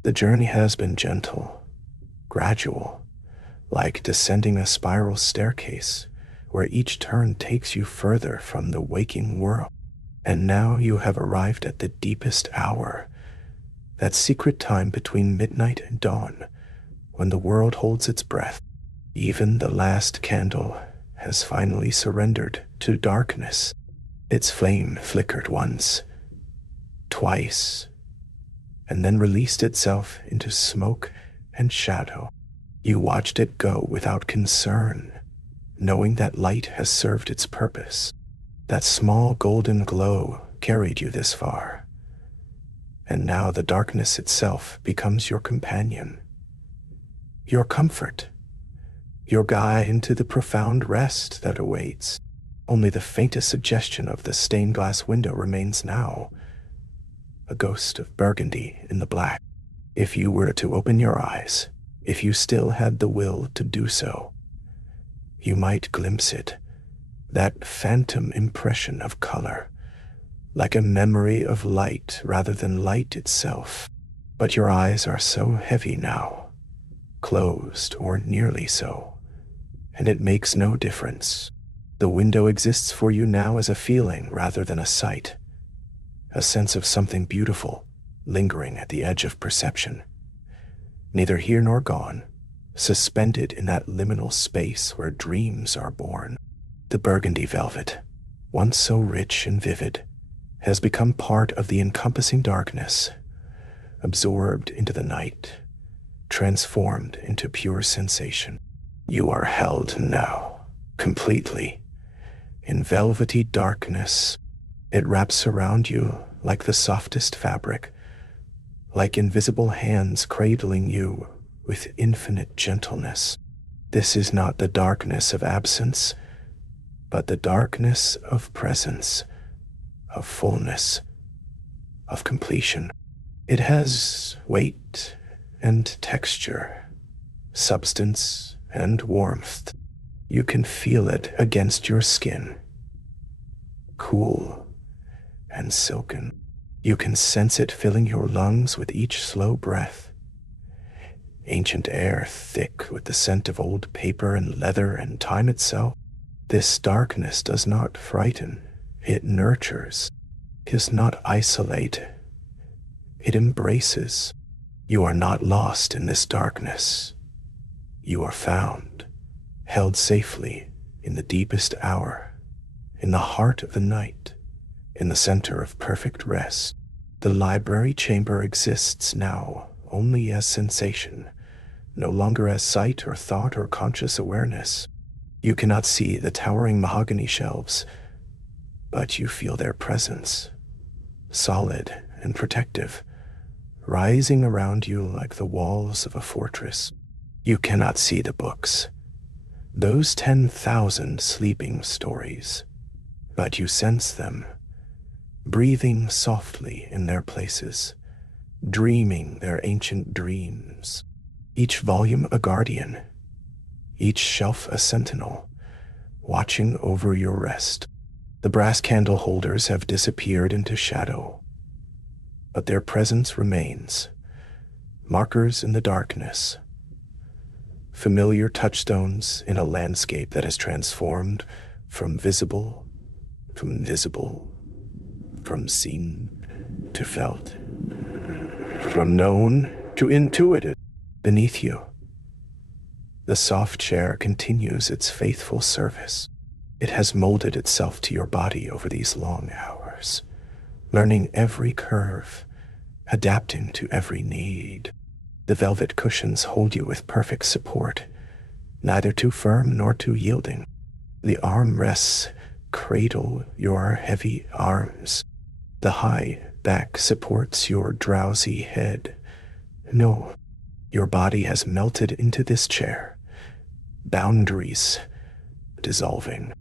The journey has been gentle, gradual, like descending a spiral staircase where each turn takes you further from the waking world. And now you have arrived at the deepest hour, that secret time between midnight and dawn, when the world holds its breath. Even the last candle has finally surrendered to darkness. Its flame flickered once, twice, and then released itself into smoke and shadow. You watched it go without concern, knowing that light has served its purpose. That small golden glow carried you this far, and now the darkness itself becomes your companion, your comfort, your guide into the profound rest that awaits. Only the faintest suggestion of the stained glass window remains now, a ghost of burgundy in the black. If you were to open your eyes, if you still had the will to do so, you might glimpse it, that phantom impression of color, like a memory of light rather than light itself. But your eyes are so heavy now, closed or nearly so, and it makes no difference. The window exists for you now as a feeling rather than a sight, a sense of something beautiful lingering at the edge of perception, neither here nor gone, suspended in that liminal space where dreams are born. The burgundy velvet, once so rich and vivid, has become part of the encompassing darkness, absorbed into the night, transformed into pure sensation. You are held now, completely, in velvety darkness. It wraps around you like the softest fabric, like invisible hands cradling you with infinite gentleness. This is not the darkness of absence, but the darkness of presence, of fullness, of completion. It has weight and texture, substance, and warmth. You can feel it against your skin, cool and silken. You can sense it filling your lungs with each slow breath. Ancient air thick with the scent of old paper and leather and time itself. This darkness does not frighten, it nurtures. It does not isolate, it embraces. You are not lost in this darkness. You are found, held safely in the deepest hour, in the heart of the night, in the center of perfect rest. The library chamber exists now only as sensation, no longer as sight or thought or conscious awareness. You cannot see the towering mahogany shelves, but you feel their presence, solid and protective, rising around you like the walls of a fortress. You cannot see the books, those 10,000 sleeping stories, but you sense them, breathing softly in their places, dreaming their ancient dreams. Each volume a guardian, each shelf a sentinel, watching over your rest. The brass candle holders have disappeared into shadow, but their presence remains, markers in the darkness, familiar touchstones in a landscape that has transformed from visible, from invisible, from seen to felt, from known to intuited. Beneath you, the soft chair continues its faithful service. It has molded itself to your body over these long hours, learning every curve, adapting to every need. The velvet cushions hold you with perfect support, neither too firm nor too yielding. The armrests cradle your heavy arms. The high back supports your drowsy head. No, your body has melted into this chair, boundaries dissolving.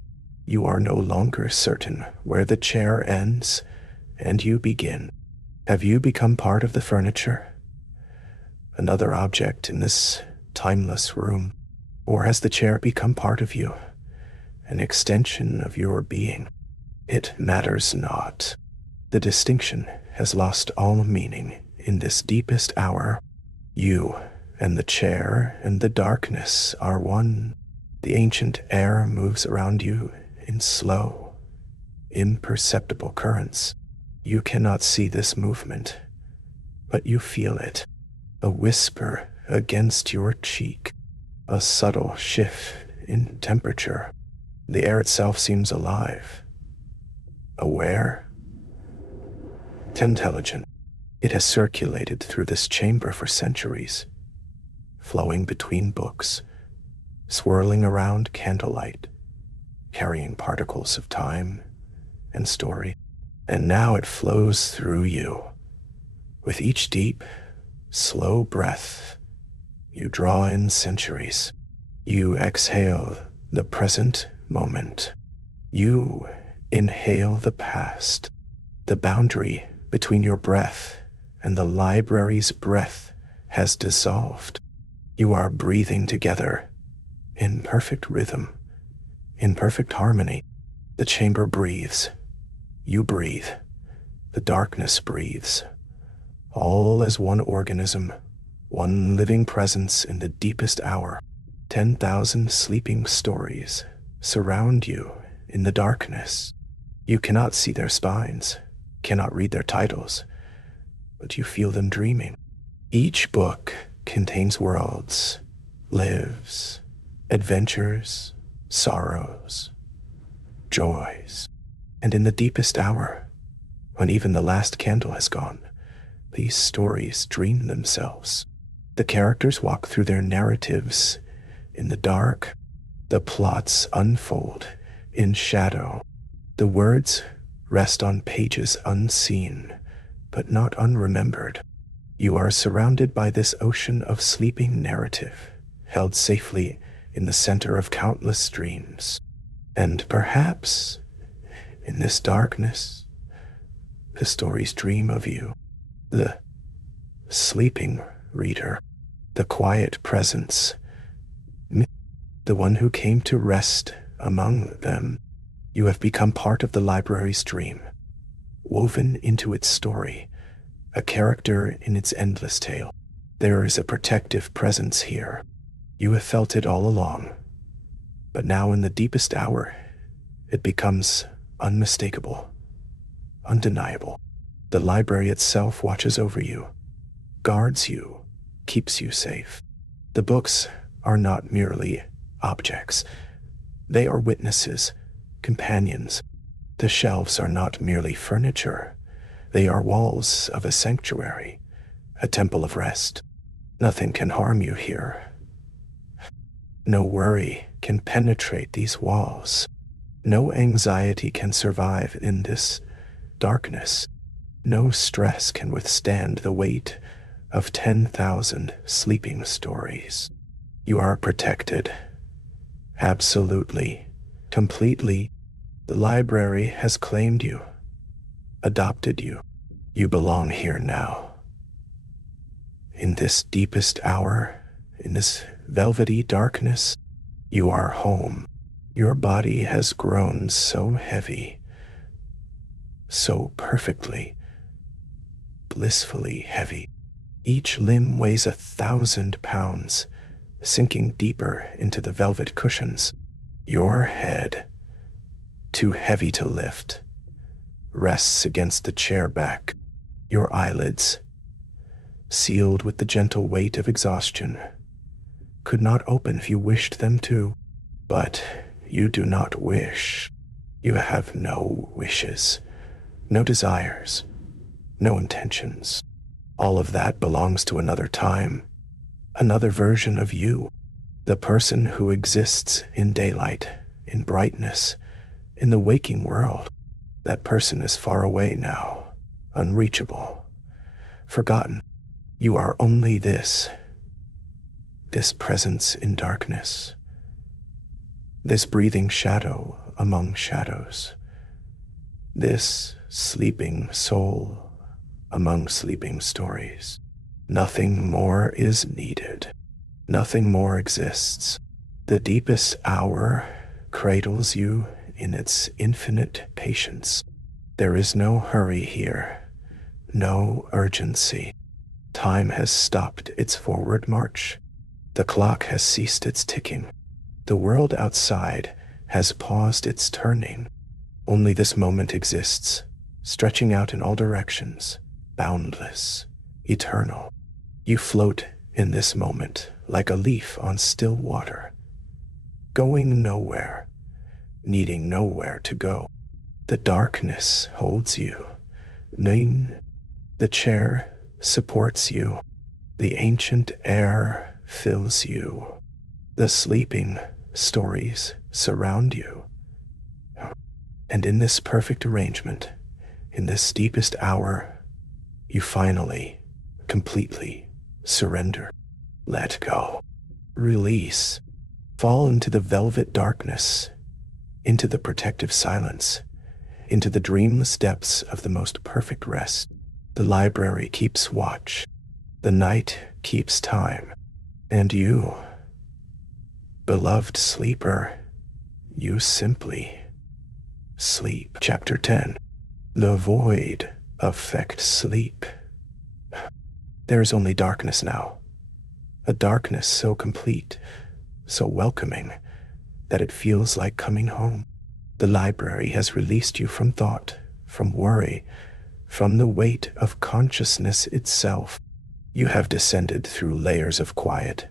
You are no longer certain where the chair ends and you begin. Have you become part of the furniture? Another object in this timeless room? Or has the chair become part of you, an extension of your being? It matters not. The distinction has lost all meaning in this deepest hour. You and the chair and the darkness are one. The ancient air moves around you in slow, imperceptible currents. You cannot see this movement, but you feel it. A whisper against your cheek, a subtle shift in temperature. The air itself seems alive, aware, intelligent. It has circulated through this chamber for centuries, flowing between books, swirling around candlelight, carrying particles of time and story. And now it flows through you. With each deep, slow breath, you draw in centuries. You exhale the present moment. You inhale the past. The boundary between your breath and the library's breath has dissolved. You are breathing together in perfect rhythm, in perfect harmony. The chamber breathes. You breathe. The darkness breathes. All as one organism, one living presence in the deepest hour. 10,000 sleeping stories surround you in the darkness. You cannot see their spines, cannot read their titles, but you feel them dreaming. Each book contains worlds, lives, adventures, sorrows, joys. And in the deepest hour, when even the last candle has gone, these stories dream themselves. The characters walk through their narratives in the dark. The plots unfold in shadow. The words rest on pages unseen, but not unremembered. You are surrounded by this ocean of sleeping narrative, held safely in the center of countless dreams. And perhaps, in this darkness, the stories dream of you, the sleeping reader, the quiet presence the one who came to rest among them. You have become part of the library's dream, woven into its story, a character in its endless tale. There is a protective presence here. You have felt it all along, but now in the deepest hour, it becomes unmistakable, undeniable. The library itself watches over you, guards you, keeps you safe. The books are not merely objects. They are witnesses, companions. The shelves are not merely furniture. They are walls of a sanctuary, a temple of rest. Nothing can harm you here. No worry can penetrate these walls. No anxiety can survive in this darkness. No stress can withstand the weight of 10,000 sleeping stories. You are protected. Absolutely, completely. The library has claimed you, adopted you. You belong here now. In this deepest hour, in this velvety darkness, you are home. Your body has grown so heavy, so perfectly, blissfully heavy. Each limb weighs 1,000 pounds, sinking deeper into the velvet cushions. Your head, too heavy to lift, rests against the chair back. Your eyelids, sealed with the gentle weight of exhaustion, could not open if you wished them to. But you do not wish. You have no wishes, no desires, no intentions. All of that belongs to another time, another version of you, the person who exists in daylight, in brightness, in the waking world. That person is far away now, unreachable, forgotten. You are only this presence in darkness, this breathing shadow among shadows, this sleeping soul among sleeping stories. Nothing more is needed. Nothing more exists. The deepest hour cradles you in its infinite patience. There is no hurry here, no urgency. Time has stopped its forward march. The clock has ceased its ticking. The world outside has paused its turning. Only this moment exists, stretching out in all directions, boundless, eternal. You float in this moment like a leaf on still water, going nowhere, needing nowhere to go. The darkness holds you. The chair supports you. The ancient air fills you. The sleeping stories surround you. And in this perfect arrangement, in this deepest hour, you finally, completely surrender. Let go. Release. Fall into the velvet darkness, into the protective silence, into the dreamless depths of the most perfect rest. The library keeps watch. The night keeps time. And you, beloved sleeper, you simply sleep. Chapter 10. The void affects sleep. There is only darkness now. A darkness so complete, so welcoming, that it feels like coming home. The library has released you from thought, from worry, from the weight of consciousness itself. You have descended through layers of quiet,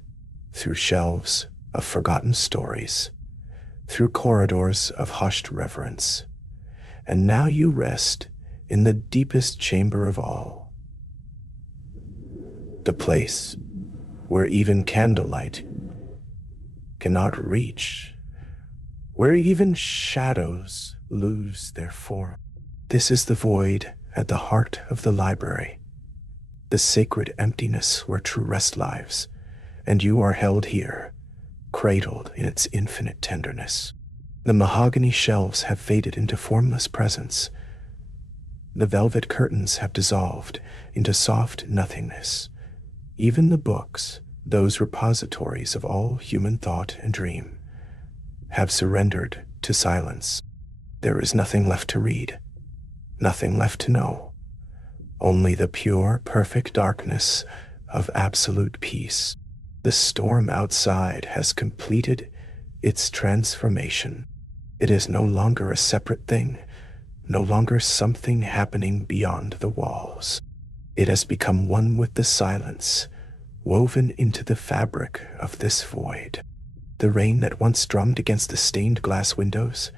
through shelves of forgotten stories, through corridors of hushed reverence, and now you rest in the deepest chamber of all, the place where even candlelight cannot reach, where even shadows lose their form. This is the void at the heart of the library, the sacred emptiness where true rest lives, and you are held here, cradled in its infinite tenderness. The mahogany shelves have faded into formless presence. The velvet curtains have dissolved into soft nothingness. Even the books, those repositories of all human thought and dream, have surrendered to silence. There is nothing left to read, nothing left to know, only the pure, perfect darkness of absolute peace. The storm outside has completed its transformation. It is no longer a separate thing, no longer something happening beyond the walls. It has become one with the silence, woven into the fabric of this void. The rain that once drummed against the stained glass windows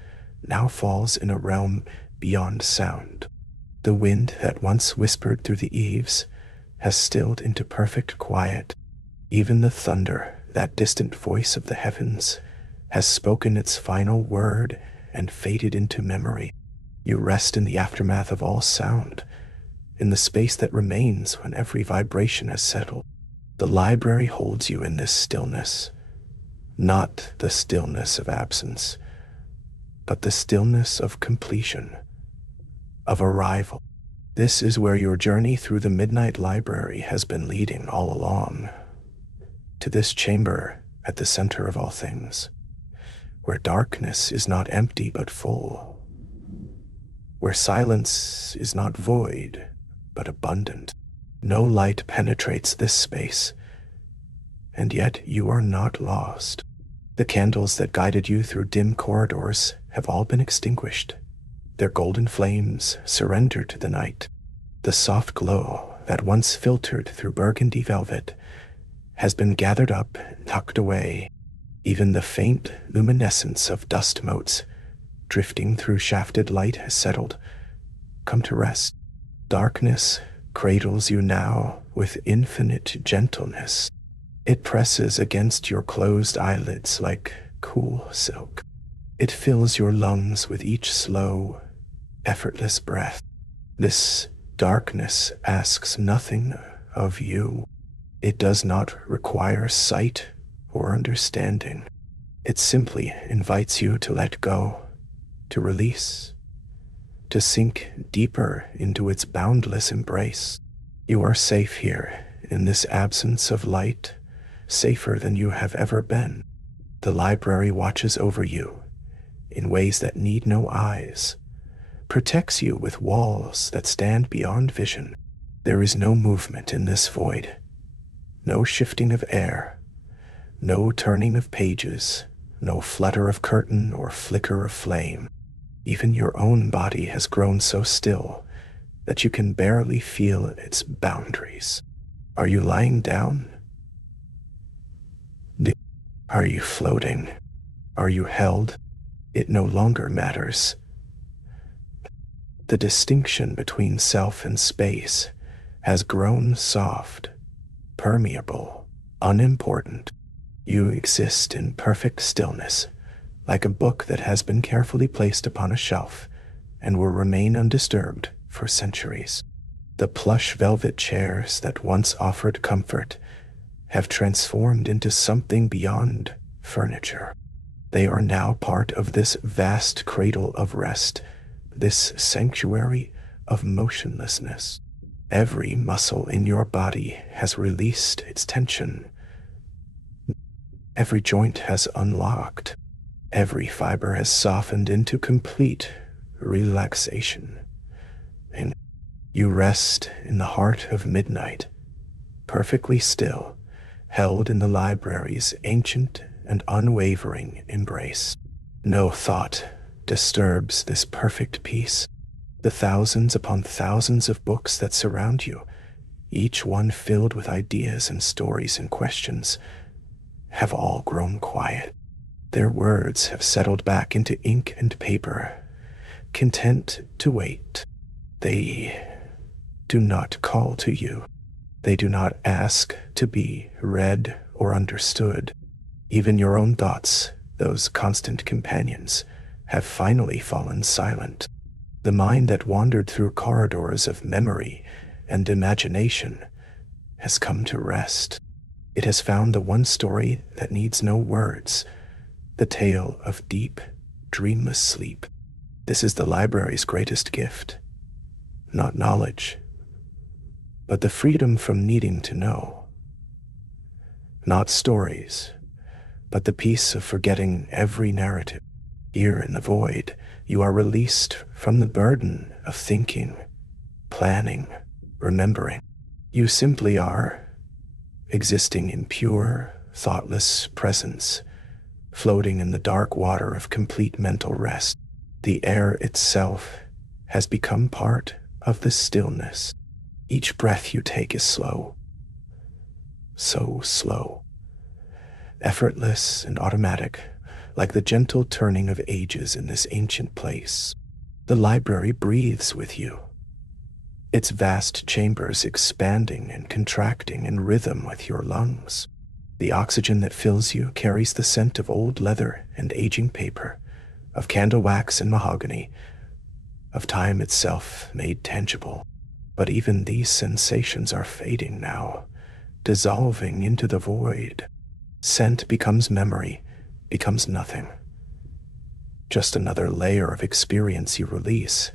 now falls in a realm beyond sound. The wind that once whispered through the eaves has stilled into perfect quiet. Even the thunder, that distant voice of the heavens, has spoken its final word and faded into memory. You rest in the aftermath of all sound, in the space that remains when every vibration has settled. The library holds you in this stillness, not the stillness of absence, but the stillness of completion, of arrival. This is where your journey through the Midnight Library has been leading all along, to this chamber at the center of all things, where darkness is not empty but full, where silence is not void but abundant. No light penetrates this space, and yet you are not lost. The candles that guided you through dim corridors have all been extinguished, their golden flames surrendered to the night. The soft glow that once filtered through burgundy velvet has been gathered up and tucked away. Even the faint luminescence of dust motes drifting through shafted light has settled, come to rest. Darkness cradles you now with infinite gentleness. It presses against your closed eyelids like cool silk. It fills your lungs with each slow, effortless breath. This darkness asks nothing of you. It does not require sight or understanding. It simply invites you to let go, to release, to sink deeper into its boundless embrace. You are safe here in this absence of light, safer than you have ever been. The library watches over you in ways that need no eyes, protects you with walls that stand beyond vision. There is no movement in this void, no shifting of air, no turning of pages, no flutter of curtain or flicker of flame. Even your own body has grown so still that you can barely feel its boundaries. Are you lying down? Are you floating? Are you held? It no longer matters. The distinction between self and space has grown soft, permeable, unimportant. You exist in perfect stillness, like a book that has been carefully placed upon a shelf and will remain undisturbed for centuries. The plush velvet chairs that once offered comfort have transformed into something beyond furniture. They are now part of this vast cradle of rest, this sanctuary of motionlessness. Every muscle in your body has released its tension. Every joint has unlocked. Every fiber has softened into complete relaxation. And you rest in the heart of midnight, perfectly still, held in the library's ancient and unwavering embrace. No thought disturbs this perfect peace. The thousands upon thousands of books that surround you, each one filled with ideas and stories and questions, have all grown quiet. Their words have settled back into ink and paper, content to wait. They do not call to you. They do not ask to be read or understood. Even your own thoughts, those constant companions, have finally fallen silent. The mind that wandered through corridors of memory and imagination has come to rest. It has found the one story that needs no words, the tale of deep, dreamless sleep. This is the library's greatest gift. Not knowledge, but the freedom from needing to know. Not stories, but the peace of forgetting every narrative. Here in the void, you are released from the burden of thinking, planning, remembering. You simply are, existing in pure, thoughtless presence, floating in the dark water of complete mental rest. The air itself has become part of the stillness. Each breath you take is slow, so slow, effortless and automatic, like the gentle turning of ages in this ancient place. The library breathes with you, its vast chambers expanding and contracting in rhythm with your lungs. The oxygen that fills you carries the scent of old leather and aging paper, of candle wax and mahogany, of time itself made tangible. But even these sensations are fading now, dissolving into the void. Scent becomes memory, becomes nothing. Just another layer of experience you release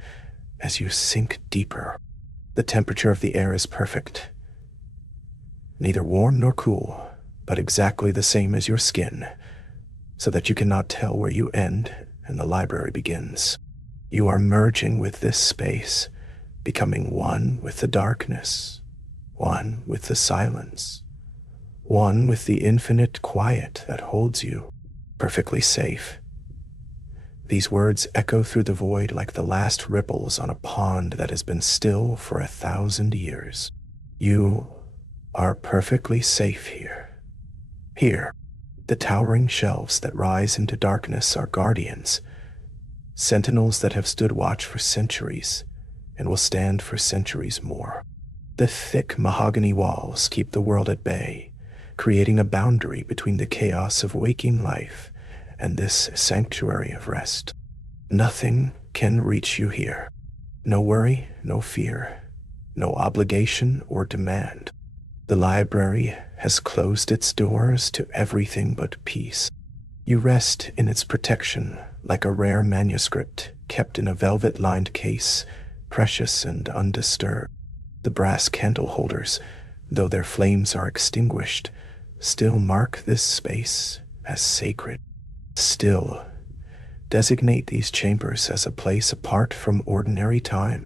as you sink deeper. The temperature of the air is perfect, neither warm nor cool, but exactly the same as your skin, so that you cannot tell where you end and the library begins. You are merging with this space, becoming one with the darkness, one with the silence, one with the infinite quiet that holds you, perfectly safe. These words echo through the void like the last ripples on a pond that has been still for 1,000 years. You are perfectly safe here. Here, the towering shelves that rise into darkness are guardians, sentinels that have stood watch for centuries and will stand for centuries more. The thick mahogany walls keep the world at bay, creating a boundary between the chaos of waking life and this sanctuary of rest. Nothing can reach you here. No worry, no fear, no obligation or demand. The library has closed its doors to everything but peace. You rest in its protection like a rare manuscript kept in a velvet-lined case, precious and undisturbed. The brass candle holders, though their flames are extinguished, still mark this space as sacred. Still, designate these chambers as a place apart from ordinary time.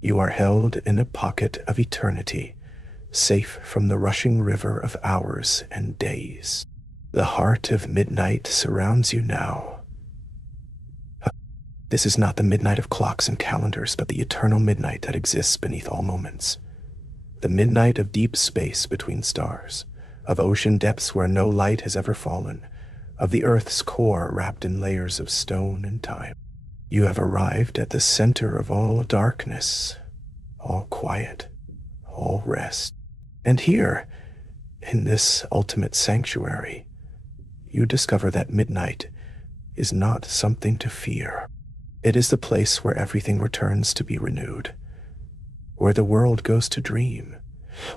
You are held in a pocket of eternity, safe from the rushing river of hours and days. The heart of midnight surrounds you now. This is not the midnight of clocks and calendars, but the eternal midnight that exists beneath all moments. The midnight of deep space between stars, of ocean depths where no light has ever fallen, of the earth's core wrapped in layers of stone and time. You have arrived at the center of all darkness, all quiet, all rest. And here, in this ultimate sanctuary, you discover that midnight is not something to fear. It is the place where everything returns to be renewed, where the world goes to dream,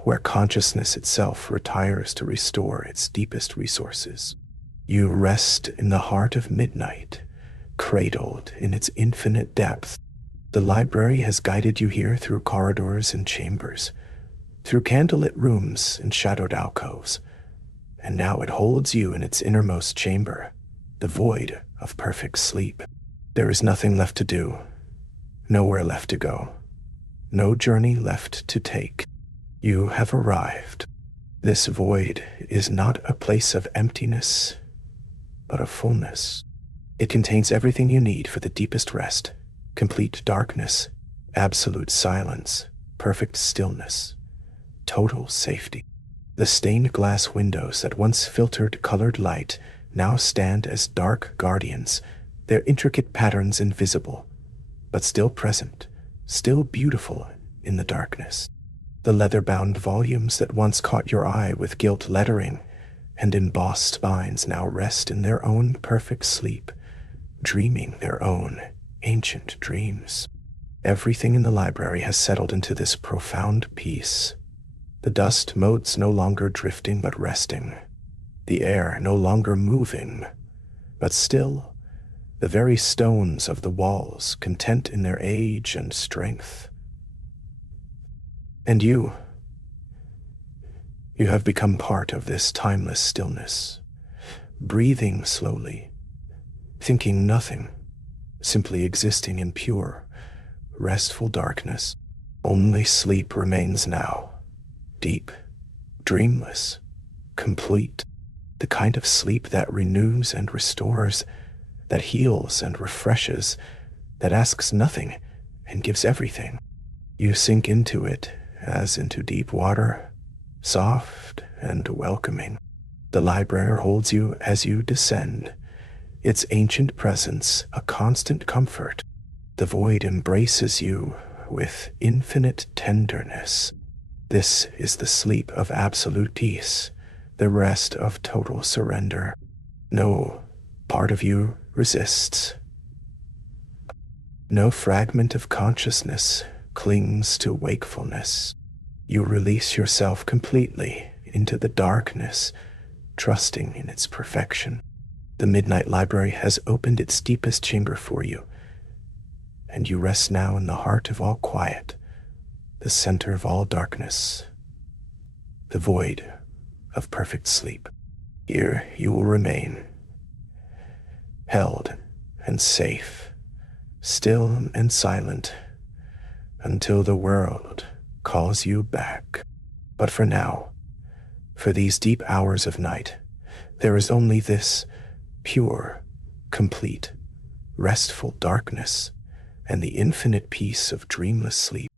where consciousness itself retires to restore its deepest resources. You rest in the heart of midnight, cradled in its infinite depth. The library has guided you here through corridors and chambers, through candlelit rooms and shadowed alcoves, and now it holds you in its innermost chamber, the void of perfect sleep. There is nothing left to do, nowhere left to go, no journey left to take. You have arrived. This void is not a place of emptiness, but of fullness. It contains everything you need for the deepest rest, complete darkness, absolute silence, perfect stillness, total safety. The stained glass windows that once filtered colored light now stand as dark guardians, their intricate patterns invisible, but still present, still beautiful in the darkness. The leather-bound volumes that once caught your eye with gilt lettering and embossed spines now rest in their own perfect sleep, dreaming their own ancient dreams. Everything in the library has settled into this profound peace. The dust motes no longer drifting but resting, the air no longer moving, but still, the very stones of the walls content in their age and strength. And you have become part of this timeless stillness, breathing slowly, thinking nothing, simply existing in pure, restful darkness. Only sleep remains now, deep, dreamless, complete, the kind of sleep that renews and restores, that heals and refreshes, that asks nothing and gives everything. You sink into it as into deep water, soft and welcoming. The library holds you as you descend, its ancient presence a constant comfort. The void embraces you with infinite tenderness. This is the sleep of absolute peace, the rest of total surrender. No part of you resists. No fragment of consciousness clings to wakefulness. You release yourself completely into the darkness, trusting in its perfection. The Midnight Library has opened its deepest chamber for you, and you rest now in the heart of all quiet, the center of all darkness, the void of perfect sleep. Here you will remain, held and safe, still and silent, until the world calls you back. But for now, for these deep hours of night, there is only this pure, complete, restful darkness and the infinite peace of dreamless sleep.